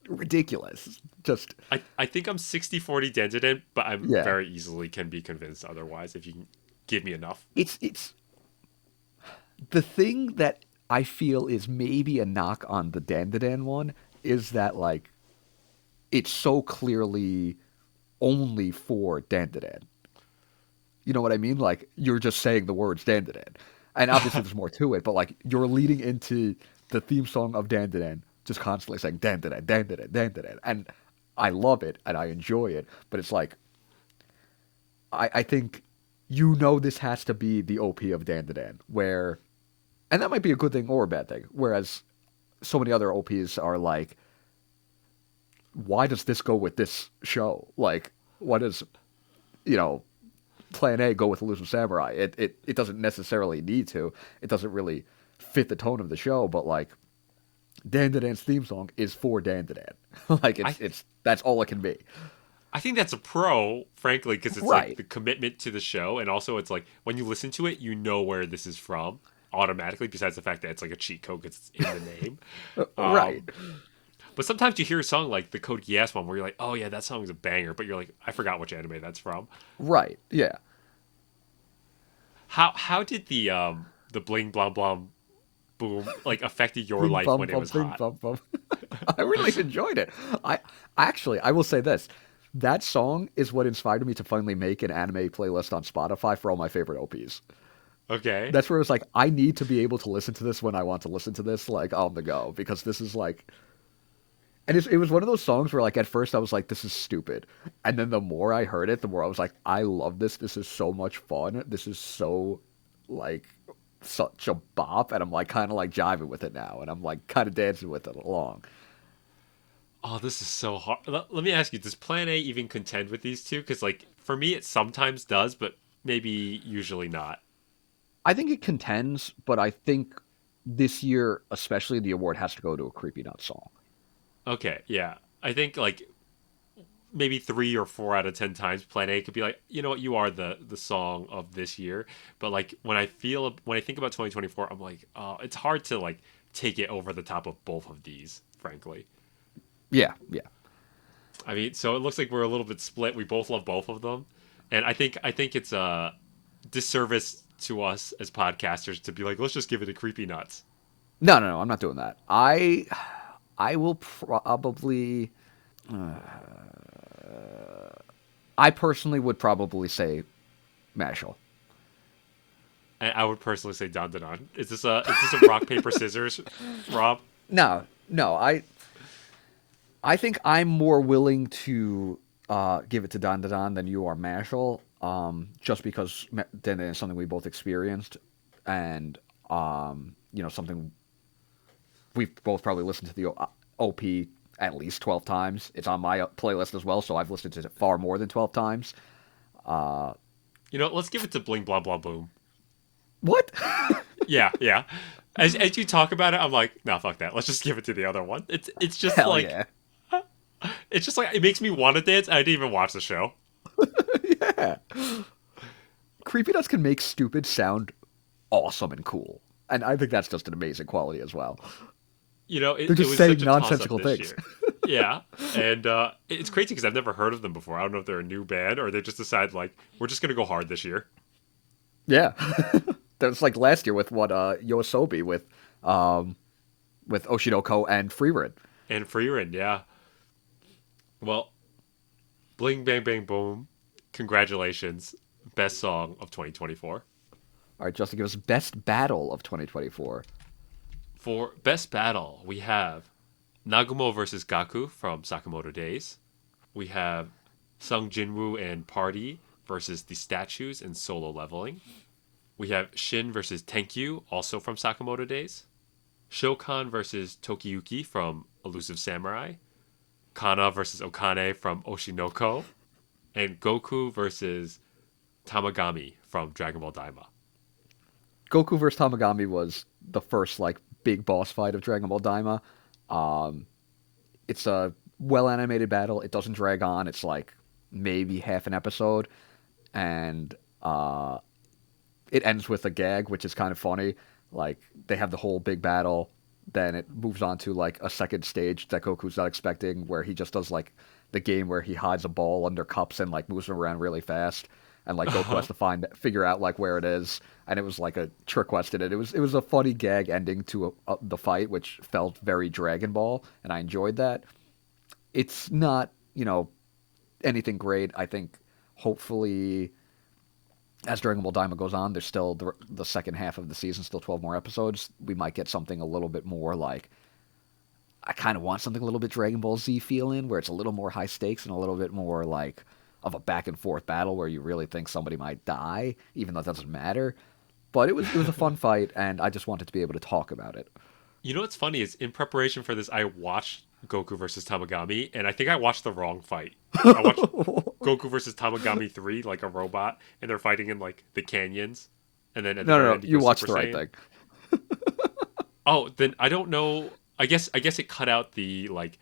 ridiculous. Just I think I'm 60-40 Dandadan, but I'm yeah. very easily can be convinced otherwise if you can give me enough. It's the thing that I feel is maybe a knock on the Dandadan one is that like it's so clearly only for Dandadan. You know what I mean? Like you're just saying the words Dandadan. And obviously there's more to it, but like you're leading into the theme song of Dandadan just constantly saying Dandadan, Dandadan, Dandadan. And I love it and I enjoy it, but it's like I think this has to be the OP of Dandadan, where and that might be a good thing or a bad thing. Whereas so many other OPs are like, why does this go with this show? Like, why does you know Plan A go with Elusive Samurai? It doesn't necessarily need to. It doesn't really fit the tone of the show. But like, Dandadan's theme song is for Dandadan. Like I it's that's all it can be. I think that's a pro, frankly, because it's like Right. the commitment to the show, and also it's like when you listen to it, you know where this is from automatically. Besides the fact that it's like a cheat code because it's in the name. Right. Um, but sometimes you hear a song like the Code Geass one, where you're like, "Oh yeah, that song is a banger," but you're like, "I forgot which anime that's from." Right. Yeah. How did the Bling Blom Blom Boom like affected your Bing life bum when it bum was bing hot? bum bum. I really enjoyed it. I actually I will say this. That song is what inspired me to finally make an anime playlist on Spotify for all my favorite OPs. Okay. That's where it was like, I need to be able to listen to this when I want to listen to this, like on the go, because this is like, and it was one of those songs where like at first I was like, this is stupid, and then the more I heard it, the more I was like, I love this. This is so much fun. This is so like such a bop, and I'm like kind of like jiving with it now, and I'm like kind of dancing with it along. Oh, this is so hard. Let me ask you: does Plan A even contend with these two? Because like for me, it sometimes does, but maybe usually not. I think it contends, but I think this year, especially, the award has to go to a Creepy Nut song. Okay, yeah. I think like maybe 3 or 4 out of 10 times Plan A could be like, you know what, you are the song of this year. But like when I think about 2024, I'm like, it's hard to like take it over the top of both of these, frankly. Yeah, yeah. I mean, so it looks like we're a little bit split. We both love both of them, and I think it's a disservice to us as podcasters to be like, let's just give it a creepy nuts. No, no, no. I'm not doing that. I will probably. I personally would probably say Mashal. And I would personally say Don Don. Is this a rock paper scissors, Rob? No, no. I think I'm more willing to give it to Don Don than you are Mashal. Just because then it's something we both experienced, and something we've both probably listened to the OP at least 12 times. It's on my playlist as well, so I've listened to it far more than 12 times. Uh, Let's give it to Bling Blah Blah Boom. what? Yeah, yeah. As you talk about it, I'm like, no, fuck that. Let's just give it to the other one. It's just Hell like yeah. it makes me want to dance. I didn't even watch the show. Yeah. Creepy Nuts can make stupid sound awesome and cool. And I think that's just an amazing quality as well. They're It just was saying such a toss up nonsensical this things. year. Yeah, and it's crazy because I've never heard of them before. I don't know if they're a new band or they just decided like we're just gonna go hard this year. Yeah. That's like last year with what Yoasobi um with Oshinoko and Freerin. And Freerin, yeah. Well, Bling Bang Bang Boom, congratulations, best song of 2024. All right, Justin, give us best battle of 2024. For best battle, we have Nagumo versus Gaku from Sakamoto Days. We have Sung Jinwoo and Party versus the Statues and Solo Leveling. We have Shin versus Tenkyu, also from Sakamoto Days. Shokan versus Tokiyuki from Elusive Samurai, Kana versus Okane from Oshinoko, and Goku versus Tamagami from Dragon Ball Daima. Goku vs Tamagami was the first like big boss fight of Dragon Ball Daima. Um, it's a well animated battle. It doesn't drag on. It's like maybe half an episode, and it ends with a gag, which is kind of funny. Like they have the whole big battle, then it moves on to like a second stage that Goku's not expecting, where he just does like the game where he hides a ball under cups and like moves it around really fast, and like Goku has to figure out like where it is, and it was like a trick question. And it was a funny gag ending to the fight, which felt very Dragon Ball, and I enjoyed that. It's not anything great. I think hopefully as Dragon Ball Daima goes on, there's still the second half of the season, still 12 more episodes. We might get something a little bit more like I kind of want something a little bit Dragon Ball Z feeling, where it's a little more high stakes and a little bit more like of a back and forth battle where you really think somebody might die, even though it doesn't matter. But it was a fun fight, and I just wanted to be able to talk about it. You know what's funny is in preparation for this, I watched Goku versus Tamagami, and I think I watched the wrong fight. I watched Goku versus Tamagami 3, like a robot, and they're fighting in like the canyons, and then at the No, no, very no. end he You goes watched Super the right Saiyan. thing. Oh, then I don't know. I guess it cut out the like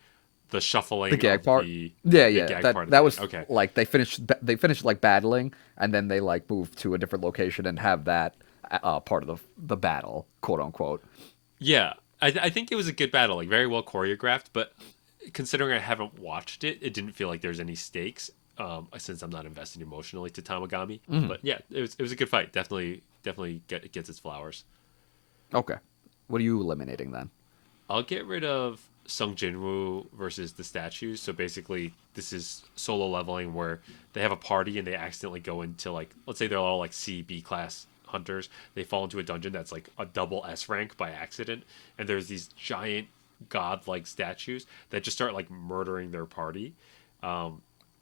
the The shuffling gag of part. Yeah, the yeah. gag That part of that the was okay. like they finished like battling, and then they like moved to a different location and have that part of the battle, quote unquote. Yeah, I think it was a good battle, like very well choreographed. But considering I haven't watched it, it didn't feel like there's any stakes. Since I'm not invested emotionally to Tamagami, Hmm. but yeah, it was a good fight. Definitely gets its flowers. Okay. What are you eliminating then? I'll get rid of Sung Jinwoo versus the statues. So basically, this is solo leveling where they have a party and they accidentally go into like, let's say they're all like C, B class hunters. They fall into a dungeon that's like a double S rank by accident, and there's these giant godlike statues that just start like murdering their party. Um,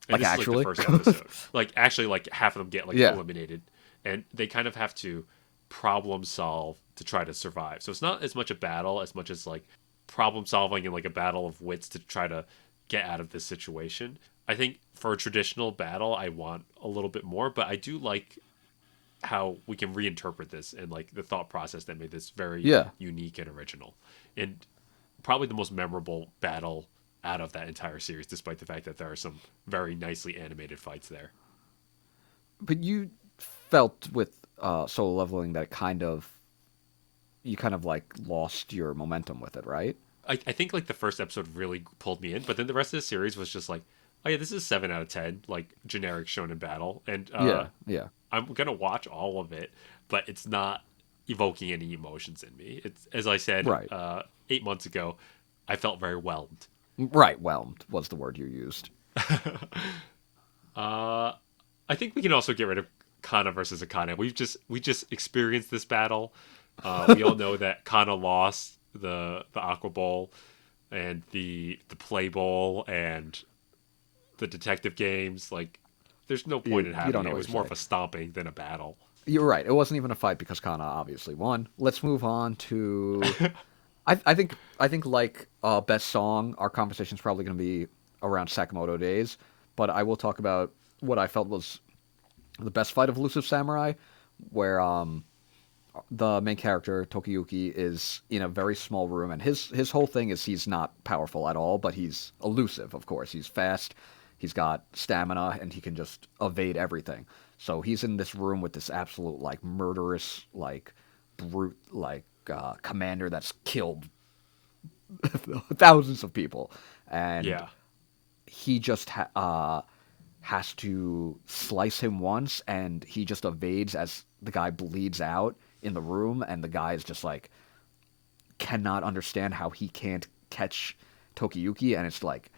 and Like this is like the actually? first episode. Like actually, like half of them get like Yeah. eliminated, and they kind of have to problem solve to try to survive. So it's not as much a battle as much as like problem solving and like a battle of wits to try to get out of this situation. I think for a traditional battle, I want a little bit more, but I do like how we can reinterpret this and like the thought process that made this very Yeah. unique and original. And probably the most memorable battle out of that entire series, despite the fact that there are some very nicely animated fights there. But you felt with solo leveling that you kind of like lost your momentum with it, right? I think like the first episode really pulled me in, but then the rest of the series was just like, oh yeah, this is 7 out of 10, like generic shonen battle, and Yeah. Yeah. I'm gonna watch all of it, but it's not evoking any emotions in me. It's as I said Right. 8 months ago, I felt very whelmed. Right. Whelmed was the word you used. uh, I think we can also get rid of Kana versus Akane. We just experienced this battle. We all know that Kana lost the Aqua Bowl and the Play Bowl and the detective games. Like, there's no point in You having don't it. know It what was you're more of saying. a stomping than a battle. You're right. It wasn't even a fight because Kana obviously won. Let's move on to. I think like best song. Our conversation is probably going to be around Sakamoto Days, but I will talk about what I felt was the best fight of Elusive Samurai, where the main character Tokiyuki is in a very small room, and his whole thing is he's not powerful at all, but he's elusive. Of course, he's fast, he's got stamina, and he can just evade everything. So he's in this room with this absolute like murderous like brute like commander that's killed thousands of people, and Yeah. he just has to slice him once, and he just evades as the guy bleeds out in the room, and the guy is just like cannot understand how he can't catch Tokiyuki, and it's like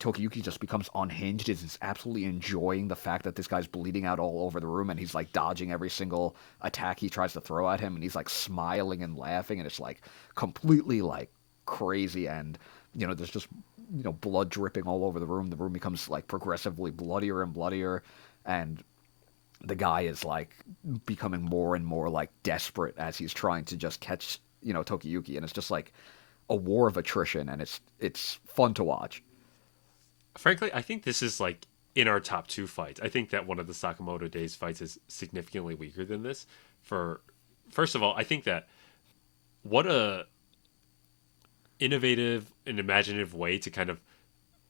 Tokiyuki just becomes unhinged. Is absolutely enjoying the fact that this guy's bleeding out all over the room, and he's like dodging every single attack he tries to throw at him, and he's like smiling and laughing, and it's like completely like crazy, and there's just blood dripping all over the room. The room becomes like progressively bloodier and bloodier, and the guy is like becoming more and more like desperate as he's trying to just catch Tokiyuki, and it's just like a war of attrition, and it's fun to watch. Frankly, I think this is like in our top two fights. I think that one of the Sakamoto Days fights is significantly weaker than this. For first of all, I think that what a innovative and imaginative way to kind of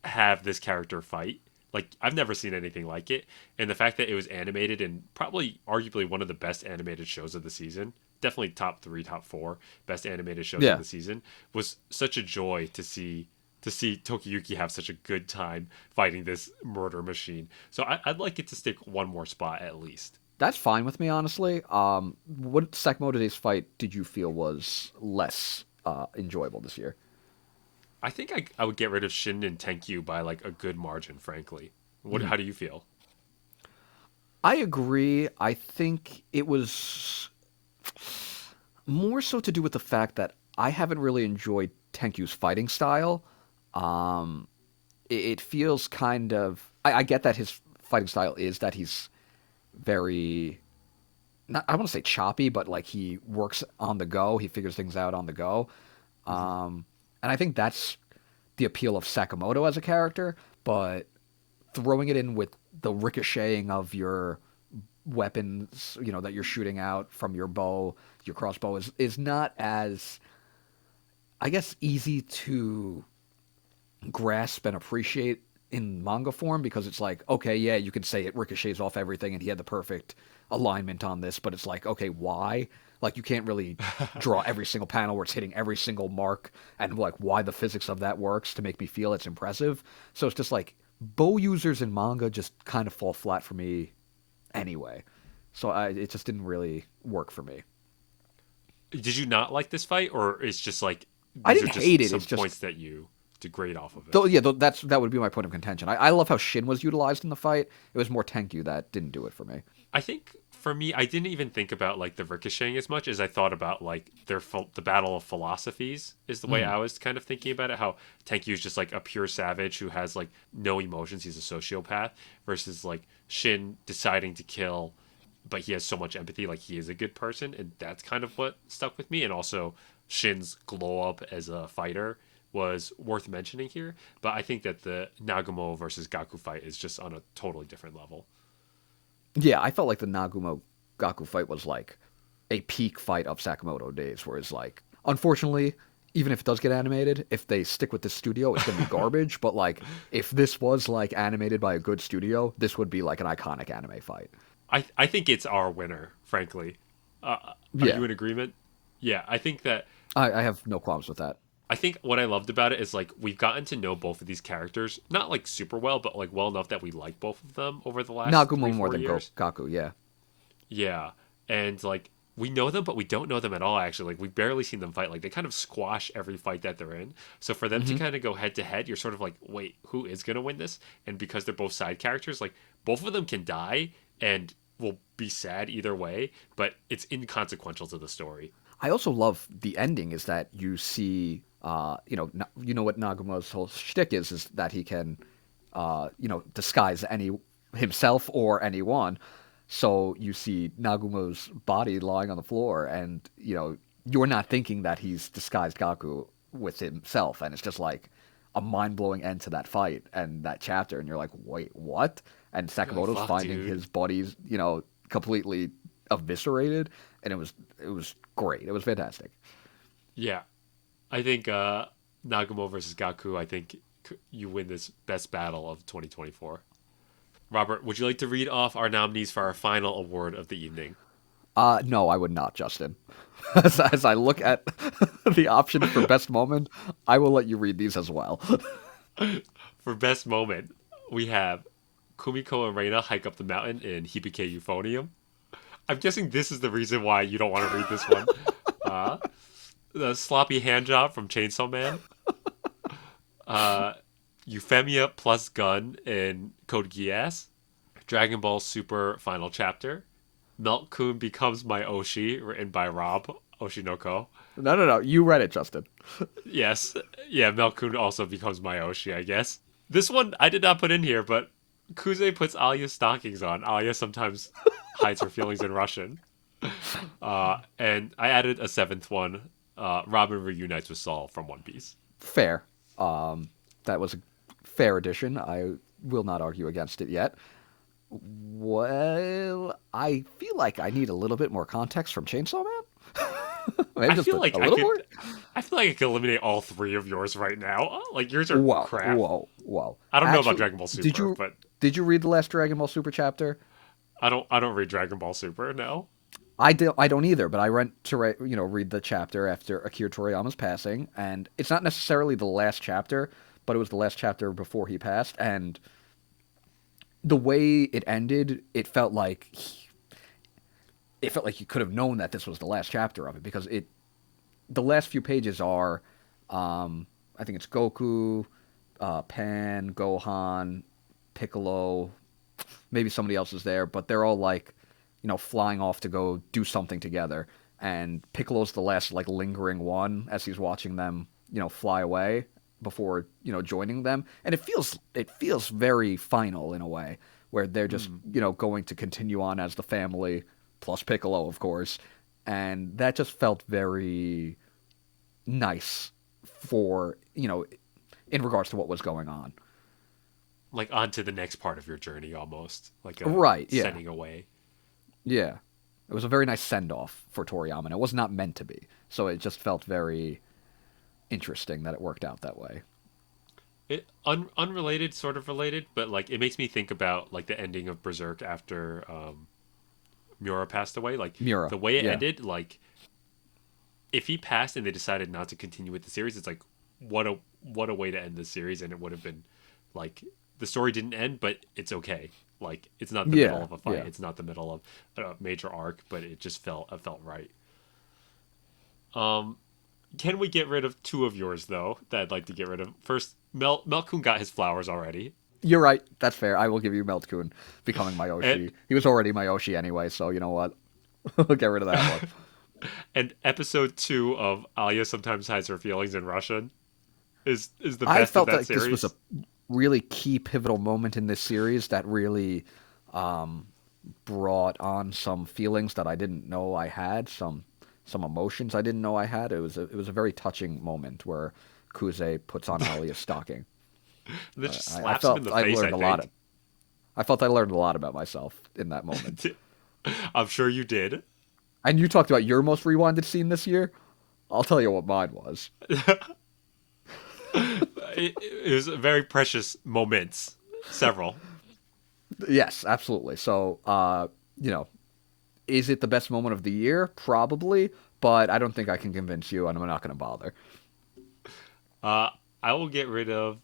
have this character fight. Like I've never seen anything like it, and the fact that it was animated and probably arguably one of the best animated shows of the season, definitely top 3, top 4 best animated shows of Yeah, the season, was such a joy to see Tokiyuki have such a good time fighting this murder machine. So I'd like it to stick one more spot at least. that's fine with me, honestly. What Sakamoto Days fight did you feel was less enjoyable this year? I think I would get rid of Shin and Tenkyu by like a good margin, frankly. What? Mhm. How do you feel? I agree. I think it was more so to do with the fact that I haven't really enjoyed Tenkyu's fighting style. Um, it feels kind of. I get that his fighting style is that he's very. Not, I want to say choppy, but like he works on the go. He figures things out on the go. Mhm. Um, and I think that's the appeal of Sakamoto as a character. But throwing it in with the ricocheting of your weapons, that you're shooting out from your bow, your crossbow is not as, I guess, easy to grasp and appreciate in manga form because it's like, okay, yeah, you can say it ricochets off everything and he had the perfect alignment on this, but it's like, okay, why? Like you can't really draw every single panel where it's hitting every single mark and like why the physics of that works to make me feel it's impressive. So it's just like bow users in manga just kind of fall flat for me anyway. So it just didn't really work for me. Did you not like this fight, or it's just like I these are didn't hate just it. some It's just points that you degrade off of it? though. Yeah, that would be my point of contention. I love how Shin was utilized in the fight. It was more Tenkyu that didn't do it for me. I think for me, I didn't even think about like the ricocheting as much as I thought about like the battle of philosophies is the way Mm. I was kind of thinking about it. How Tenkyu is just like a pure savage who has like no emotions. He's a sociopath versus like Shin deciding to kill, but he has so much empathy. Like he is a good person, and that's kind of what stuck with me. And also Shin's glow up as a fighter was worth mentioning here. But I think that the Nagumo versus Gaku fight is just on a totally different level. Yeah, I felt like the Nagumo Gaku fight was like a peak fight of Sakamoto days, whereas like unfortunately, even if it does get animated, if they stick with this studio, it's gonna be garbage. But like if this was like animated by a good studio, this would be like an iconic anime fight. I think it's our winner, frankly. Uh, are Yeah, you in agreement? Yeah, I think that I have no qualms with that. I think what I loved about it is like we've gotten to know both of these characters, not like super well, but like well enough that we like both of them over the last three, Nagumo more four than years. Gaku, yeah. Yeah, and like we know them, but we don't know them at all. Actually, like we've barely seen them fight. Like they kind of squash every fight that they're in. So for them to Hmm. kind of go head to head, you're sort of like, wait, who is gonna win this? And because they're both side characters, like both of them can die and will be sad either way, but it's inconsequential to the story. I also love the ending is that you see, you know what Nagumo's whole shtick is that he can, disguise any himself or anyone. So you see Nagumo's body lying on the floor, and you're not thinking that he's disguised Gaku with himself, and it's just like a mind blowing end to that fight and that chapter, and you're like, wait, what? And You're like, Sakamoto's fuck, finding dude. his body's, completely eviscerated, and it was great. It was fantastic. Yeah, I think Nagumo versus Gaku. I think you win this best battle of 2024. Robert, would you like to read off our nominees for our final award of the evening? No, I would not, Justin. As I look at the options for best moment, I will let you read these as well. For best moment, we have Kumiko and Reina hike up the mountain in Hibike Euphonium. I'm guessing this is the reason why you don't want to read this one. Uh, the sloppy hand job from Chainsaw Man. Uh, Euphemia plus gun in Code Geass. Dragon Ball Super Final Chapter. Melt Kun becomes my Oshi, written by Rob Oshinoko. No, no, no. You read it, Justin. Yes, yeah, Melt Kun also becomes my Oshi, I guess. This one I did not put in here, but Kuze puts Alya's stockings on. Alya sometimes hides her feelings in Russian. And I added a seventh one, Robin reunites with Saul from One Piece. Fair. That was a fair addition. I will not argue against it yet. Well, I feel like I need a little bit more context from Chainsaw Man. Maybe I just feel like a I little could. more. I feel like I could eliminate all three of yours right now. Like yours are Whoa, crap. whoa, whoa! I don't know about Actually, Dragon Ball did Super, you but did you read the last Dragon Ball Super chapter? I don't read Dragon Ball Super. No. I don't either, but I went to read the chapter after Akira Toriyama's passing, and it's not necessarily the last chapter, but it was the last chapter before he passed, and the way it ended, it felt like you could have known that this was the last chapter of it because the last few pages are, I think it's Goku, Pan, Gohan, Piccolo, maybe somebody else is there, but they're all like, flying off to go do something together. And Piccolo's the last like lingering one as he's watching them, fly away before, joining them. And it feels very final in a way where they're just, Hmm. going to continue on as the family plus Piccolo, of course. And that just felt very nice for, in regards to what was going on. Like on to the next part of your journey, almost like a Right, yeah. sending away. Yeah. It was a very nice send off for Toriyama, and it was not meant to be. So it just felt very interesting that it worked out that way. Unrelated, sort of related, but like it makes me think about like the ending of Berserk after Miura passed away. Like Mura, the way it yeah. ended, like if he passed and they decided not to continue with the series, it's like what a way to end the series, and it would have been like the story didn't end, but it's okay. Like it's not the middle Yeah, of a fight, yeah. it's not the middle of a major arc, but it felt right. Um, can we get rid of two of yours though that I'd like to get rid of? First, Melkun got his flowers already, You're right. That's fair. I will give you Meltkun becoming my and Oshi. He was already my Oshi anyway, so you know what? We'll get rid of that one. and episode 2 of Aya sometimes hides her feelings in Russian is the I best of felt that like this was a series. really key pivotal moment in this series that really um, brought on some feelings that I didn't know I had, some emotions I didn't know I had. It was a very touching moment where Kuze puts on Alia's stocking. And then just I slaps him in felt the I face, I learned a lot. think. I felt I learned a lot about myself in that moment. I'm sure you did. And you talked about your most rewinded scene this year. I'll tell you what mine was. It was very precious moments. Several. Yes, absolutely. So, you know, is it the best moment of the year? Probably, but I don't think I can convince you, and I'm not going to bother. Uh, I will get rid of.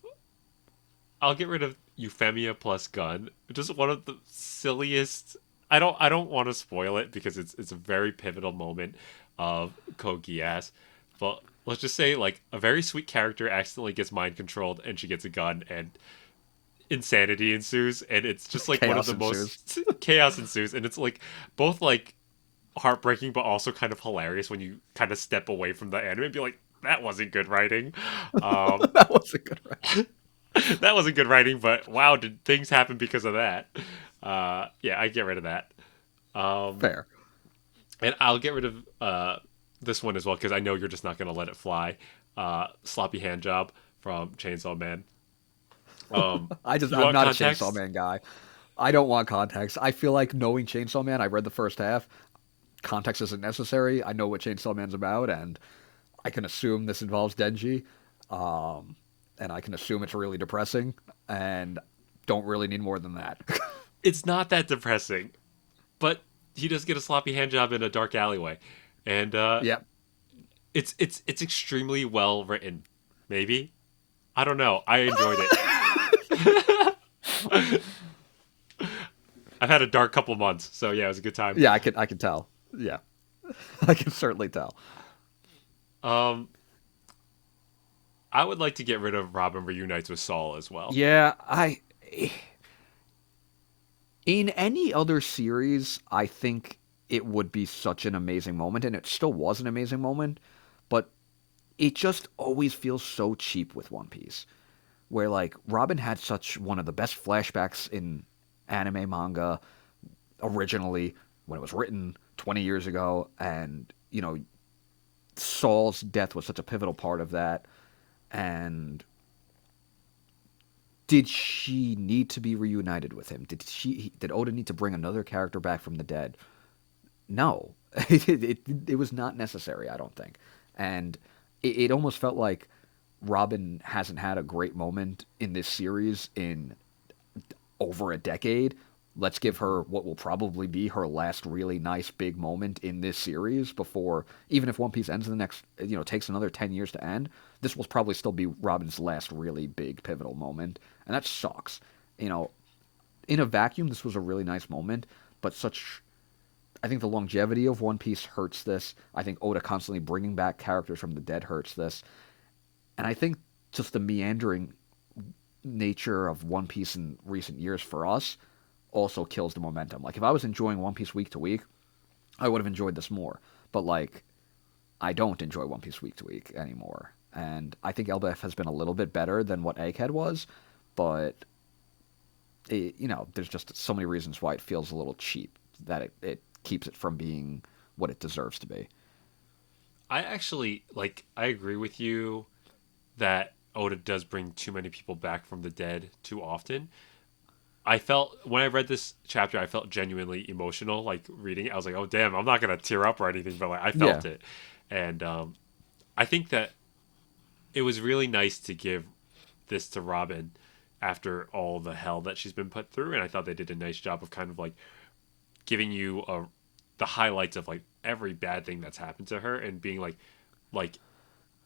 I'll get rid of Euphemia plus Gun. Just one of the silliest. I don't want to spoil it because it's a very pivotal moment of Code Geass. But let's just say like a very sweet character accidentally gets mind controlled and she gets a gun and insanity ensues, and it's just like one of Chaos the ensues. most chaos ensues, and it's like both like heartbreaking but also kind of hilarious when you kind of step away from the anime and be like, that wasn't good writing. Um, That was a good one. that wasn't good writing, but wow, did things happen because of that? Yeah, I get rid of that. Um, Fair. and I'll get rid of this one as well because I know you're just not gonna let it fly. Sloppy hand job from Chainsaw Man. You I'm want not a Chainsaw context? Man guy. I don't want context. I feel like knowing Chainsaw Man, I read the first half. Context isn't necessary. I know what Chainsaw Man's about, and I can assume this involves Denji. Um, and I can assume it's really depressing, and don't really need more than that. It's not that depressing, but he does get a sloppy hand job in a dark alleyway, and Yep. it's extremely well written. Maybe I don't know. I enjoyed it. I've had a dark couple months, so yeah, it was a good time. Yeah, I can tell. Yeah, I can certainly tell. Um, I would like to get rid of Robin reunites with Saul as well. Yeah, I in any other series, I think it would be such an amazing moment, and it still was an amazing moment, but it just always feels so cheap with One Piece. Where like Robin had such one of the best flashbacks in anime manga originally when it was written 20 years ago, and Saul's death was such a pivotal part of that. And did she need to be reunited with him? Did Oda need to bring another character back from the dead? No, it was not necessary. I don't think, and it almost felt like Robin hasn't had a great moment in this series in over a decade. Let's give her what will probably be her last really nice big moment in this series before, even if One Piece ends in the next, takes another 10 years to end, this will probably still be Robin's last really big pivotal moment. And that sucks. You know, in a vacuum, this was a really nice moment, but I think the longevity of One Piece hurts this. I think Oda constantly bringing back characters from the dead hurts this. And I think just the meandering nature of One Piece in recent years for us also kills the momentum. Like if I was enjoying One Piece week to week, I would have enjoyed this more. But like I don't enjoy One Piece week to week anymore. And I think LBF has been a little bit better than what Egghead was, but there's just so many reasons why it feels a little cheap that it keeps it from being what it deserves to be. I actually like. I agree with you that Oda does bring too many people back from the dead too often. I felt when I read this chapter, I felt genuinely emotional. Like reading it, I was like, "Oh damn!" I'm not gonna tear up or anything, but like I Yeah, felt it, and I think that it was really nice to give this to Robin after all the hell that she's been put through, and I thought they did a nice job of kind of like giving you the highlights of like every bad thing that's happened to her and being like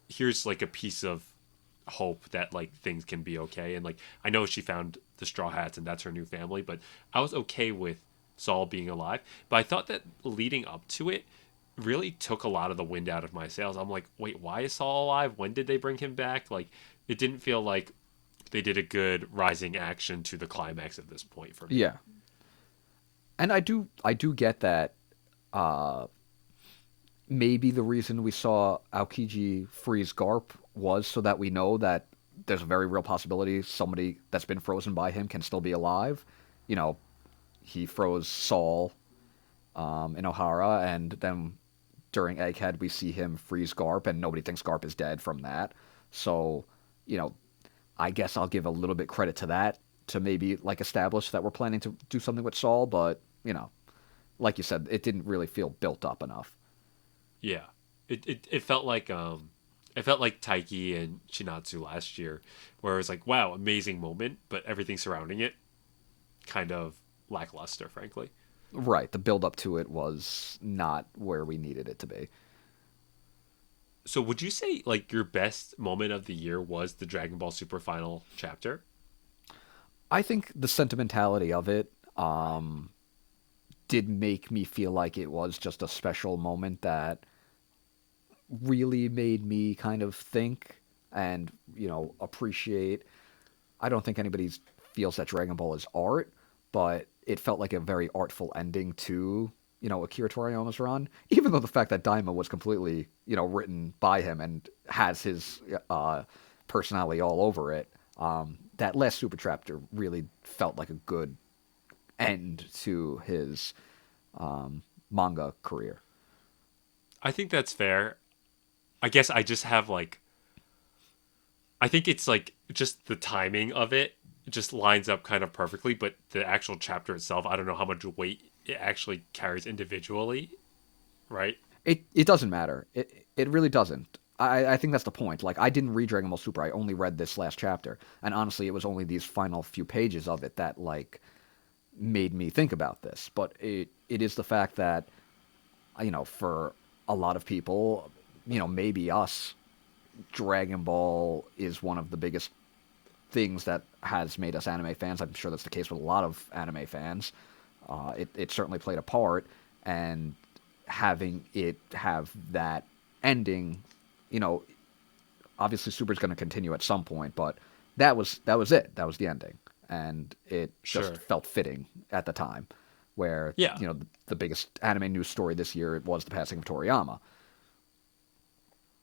here's like a piece of hope that like things can be okay. And like I know she found the Straw Hats and that's her new family, but I was okay with Saul being alive. But I thought that leading up to it really took a lot of the wind out of my sails. I'm like, wait, why is Saul alive? When did they bring him back? Like it didn't feel like they did a good rising action to the climax at this point for me. yeah, and I do get that. Uh, Maybe the reason we saw Aokiji freeze Garp was so that we know that there's a very real possibility somebody that's been frozen by him can still be alive. You know, he froze Saul in O'Hara, and then during Egghead we see him freeze Garp, and nobody thinks Garp is dead from that. So, you know, I guess I'll give a little bit credit to that to maybe like establish that we're planning to do something with Saul, but like you said, it didn't really feel built up enough. Yeah. It felt like it felt like Taiki and Shinatsu last year, where it was like, wow, amazing moment, but everything surrounding it kind of lackluster, frankly. Right, the build up to it was not where we needed it to be. So would you say like your best moment of the year was the Dragon Ball Super final chapter? I think the sentimentality of it did make me feel like it was just a special moment that really made me kind of think and appreciate. I don't think anybody feels that Dragon Ball is art, but it felt like a very artful ending to Akira Toriyama's run. Even though the fact that Daima was completely written by him and has his personality all over it, that last Super Chapter really felt like a good end to his manga career. I think that's fair. I guess I just have like I think it's like just the timing of it just lines up kind of perfectly, but the actual chapter itself, I don't know how much weight it actually carries individually, right? It doesn't matter. It really doesn't. I think that's the point. Like I didn't read Dragon Ball Super. I only read this last chapter, and honestly, it was only these final few pages of it that like made me think about this. But it is the fact that for a lot of people, maybe us, Dragon Ball is one of the biggest things that has made us anime fans. I'm sure that's the case with a lot of anime fans. It certainly played a part, and having it have that ending, you know, obviously Super's going to continue at some point, but that was it. That was the ending, and it just Sure. felt fitting at the time, where Yeah. the biggest anime news story this year was the passing of Toriyama.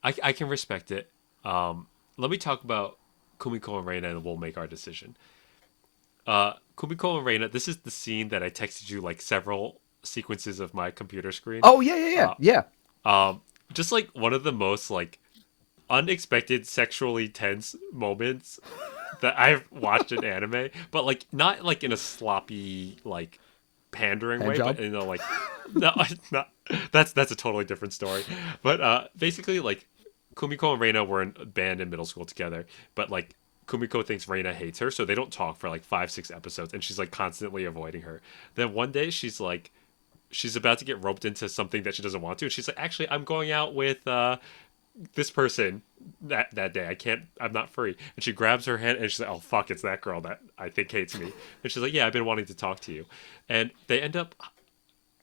I can respect it. Let me talk about Kumiko and Reina and we'll make our decision. Kumiko and Reina, this is the scene that I texted you like several sequences of my computer screen. Oh yeah, yeah, yeah, Uh, yeah. just like one of the most like unexpected sexually tense moments that I've watched in anime, but like not like in a sloppy like pandering Hand way, but job. in a like no, not that's a totally different story. But basically like Kumiko and Reina were in a band in middle school together, but like Kumiko thinks Reina hates her, so they don't talk for like 5, 6 episodes, and she's like constantly avoiding her. Then one day she's about to get roped into something that she doesn't want to, and she's like, actually, I'm going out with this person that day. I'm not free. And she grabs her hand and she's like, oh fuck, it's that girl that I think hates me. And she's like, yeah, I've been wanting to talk to you. And they end up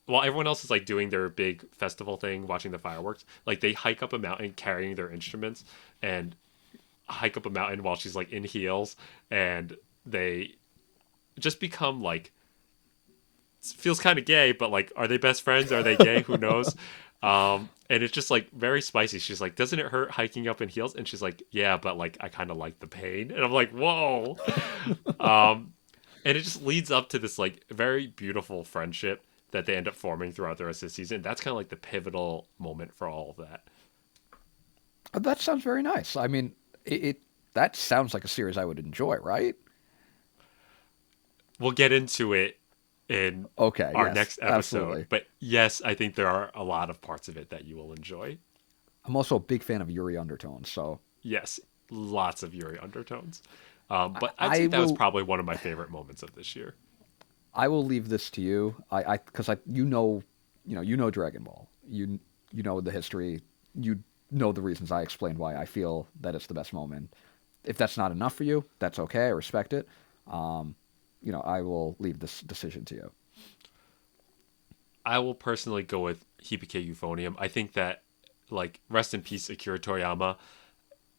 while everyone else is like doing their big festival thing, watching the fireworks, like they hike up a mountain carrying their instruments and hike up a mountain while she's like in heels, and they just become like feels kind of gay, but like, are they best friends? Are they gay? Who knows? And it's just like very spicy. She's like, doesn't it hurt hiking up in heels? And she's like, yeah, but like I kind of like the pain. And I'm like, whoa. Um, and it just leads up to this like very beautiful friendship that they end up forming throughout the rest of the season. That's kind of like the pivotal moment for all of that. That sounds very nice. I mean, it that sounds like a series I would enjoy, right? We'll get into it in Okay, our yes, next episode, absolutely. but yes, I think there are a lot of parts of it that you will enjoy. I'm also a big fan of Yuri undertones, so Yes, lots of Yuri undertones. I, But I'd say I that was will probably one of my favorite moments of this year. I will leave this to you. Because you know Dragon Ball. You know the history. You know the reasons I explained why I feel that it's the best moment. If that's not enough for you, that's okay. I respect it. Um, I will leave this decision to you. I will personally go with Hibike Euphonium. I think that, like, rest in peace, Akira Toriyama,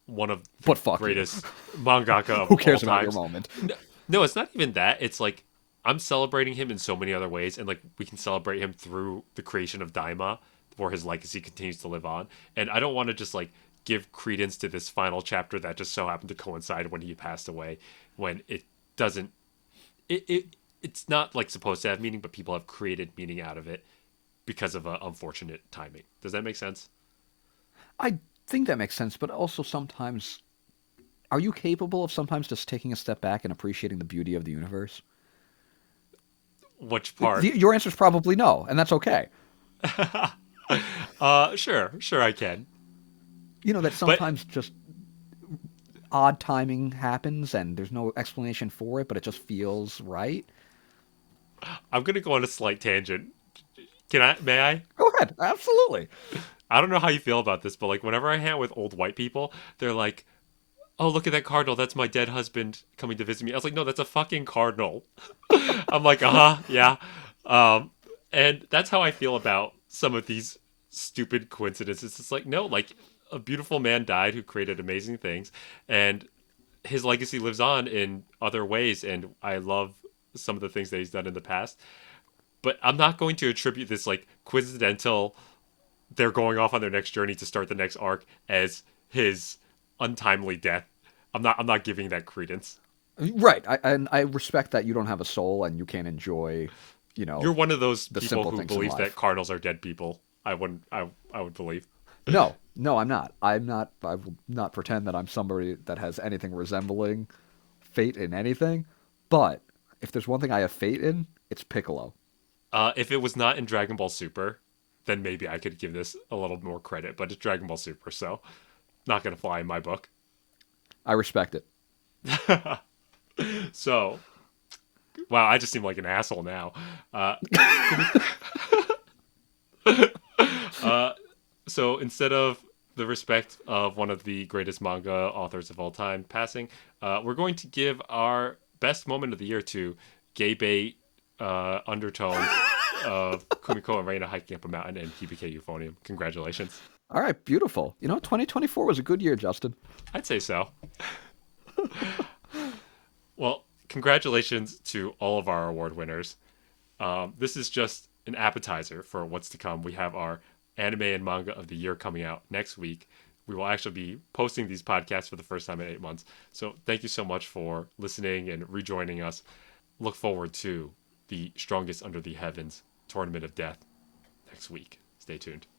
one of the But fuck you. greatest mangaka of Who all cares about your times. moment? No, no, it's not even that. It's like I'm celebrating him in so many other ways, and like we can celebrate him through the creation of Daima, where his legacy continues to live on. And I don't want to just like give credence to this final chapter that just so happened to coincide when he passed away, when it doesn't. It's not like supposed to have meaning, but people have created meaning out of it because of unfortunate timing. Does that make sense? I think that makes sense, but also sometimes, are you capable of sometimes just taking a step back and appreciating the beauty of the universe? Which part? Your answer is probably no, and that's okay. Sure, I can. You know that But sometimes just odd timing happens and there's no explanation for it, but it just feels right. I'm gonna go on a slight tangent. Can I? May I? Go ahead, absolutely. I don't know how you feel about this, but like whenever I hang out with old white people, they're like, "Oh, look at that cardinal. That's my dead husband coming to visit me." I was like, "No, that's a fucking cardinal." I'm like, yeah. Um, and that's how I feel about some of these stupid coincidences. It's like, no, like a beautiful man died who created amazing things, and his legacy lives on in other ways. And I love some of the things that he's done in the past. But I'm not going to attribute this like coincidental they're going off on their next journey to start the next arc as his untimely death. I'm not giving that credence. Right, and I respect that you don't have a soul and you can't enjoy, you You're know, one of those the people simple who things in believes that life. cardinals are dead people. I would believe. No, no, I'm not. I'm not. I will not pretend that I'm somebody that has anything resembling fate in anything. But if there's one thing I have fate in, it's Piccolo. If it was not in Dragon Ball Super, then maybe I could give this a little more credit. But it's Dragon Ball Super, so not gonna fly in my book. I respect it. So wow, I just seem like an asshole now. Uh, uh, so instead of the respect of one of the greatest manga authors of all time passing, we're going to give our best moment of the year to gay bait undertones of Kumiko and Reina hiking up a mountain and Hibike Euphonium. Congratulations. All right, beautiful. 2024 was a good year, Justin. I'd say so. Well, congratulations to all of our award winners. This is just an appetizer for what's to come. We have our anime and manga of the year coming out next week. We will actually be posting these podcasts for the first time in 8 months. So thank you so much for listening and rejoining us. Look forward to the Strongest Under the Heavens Tournament of Death next week. Stay tuned.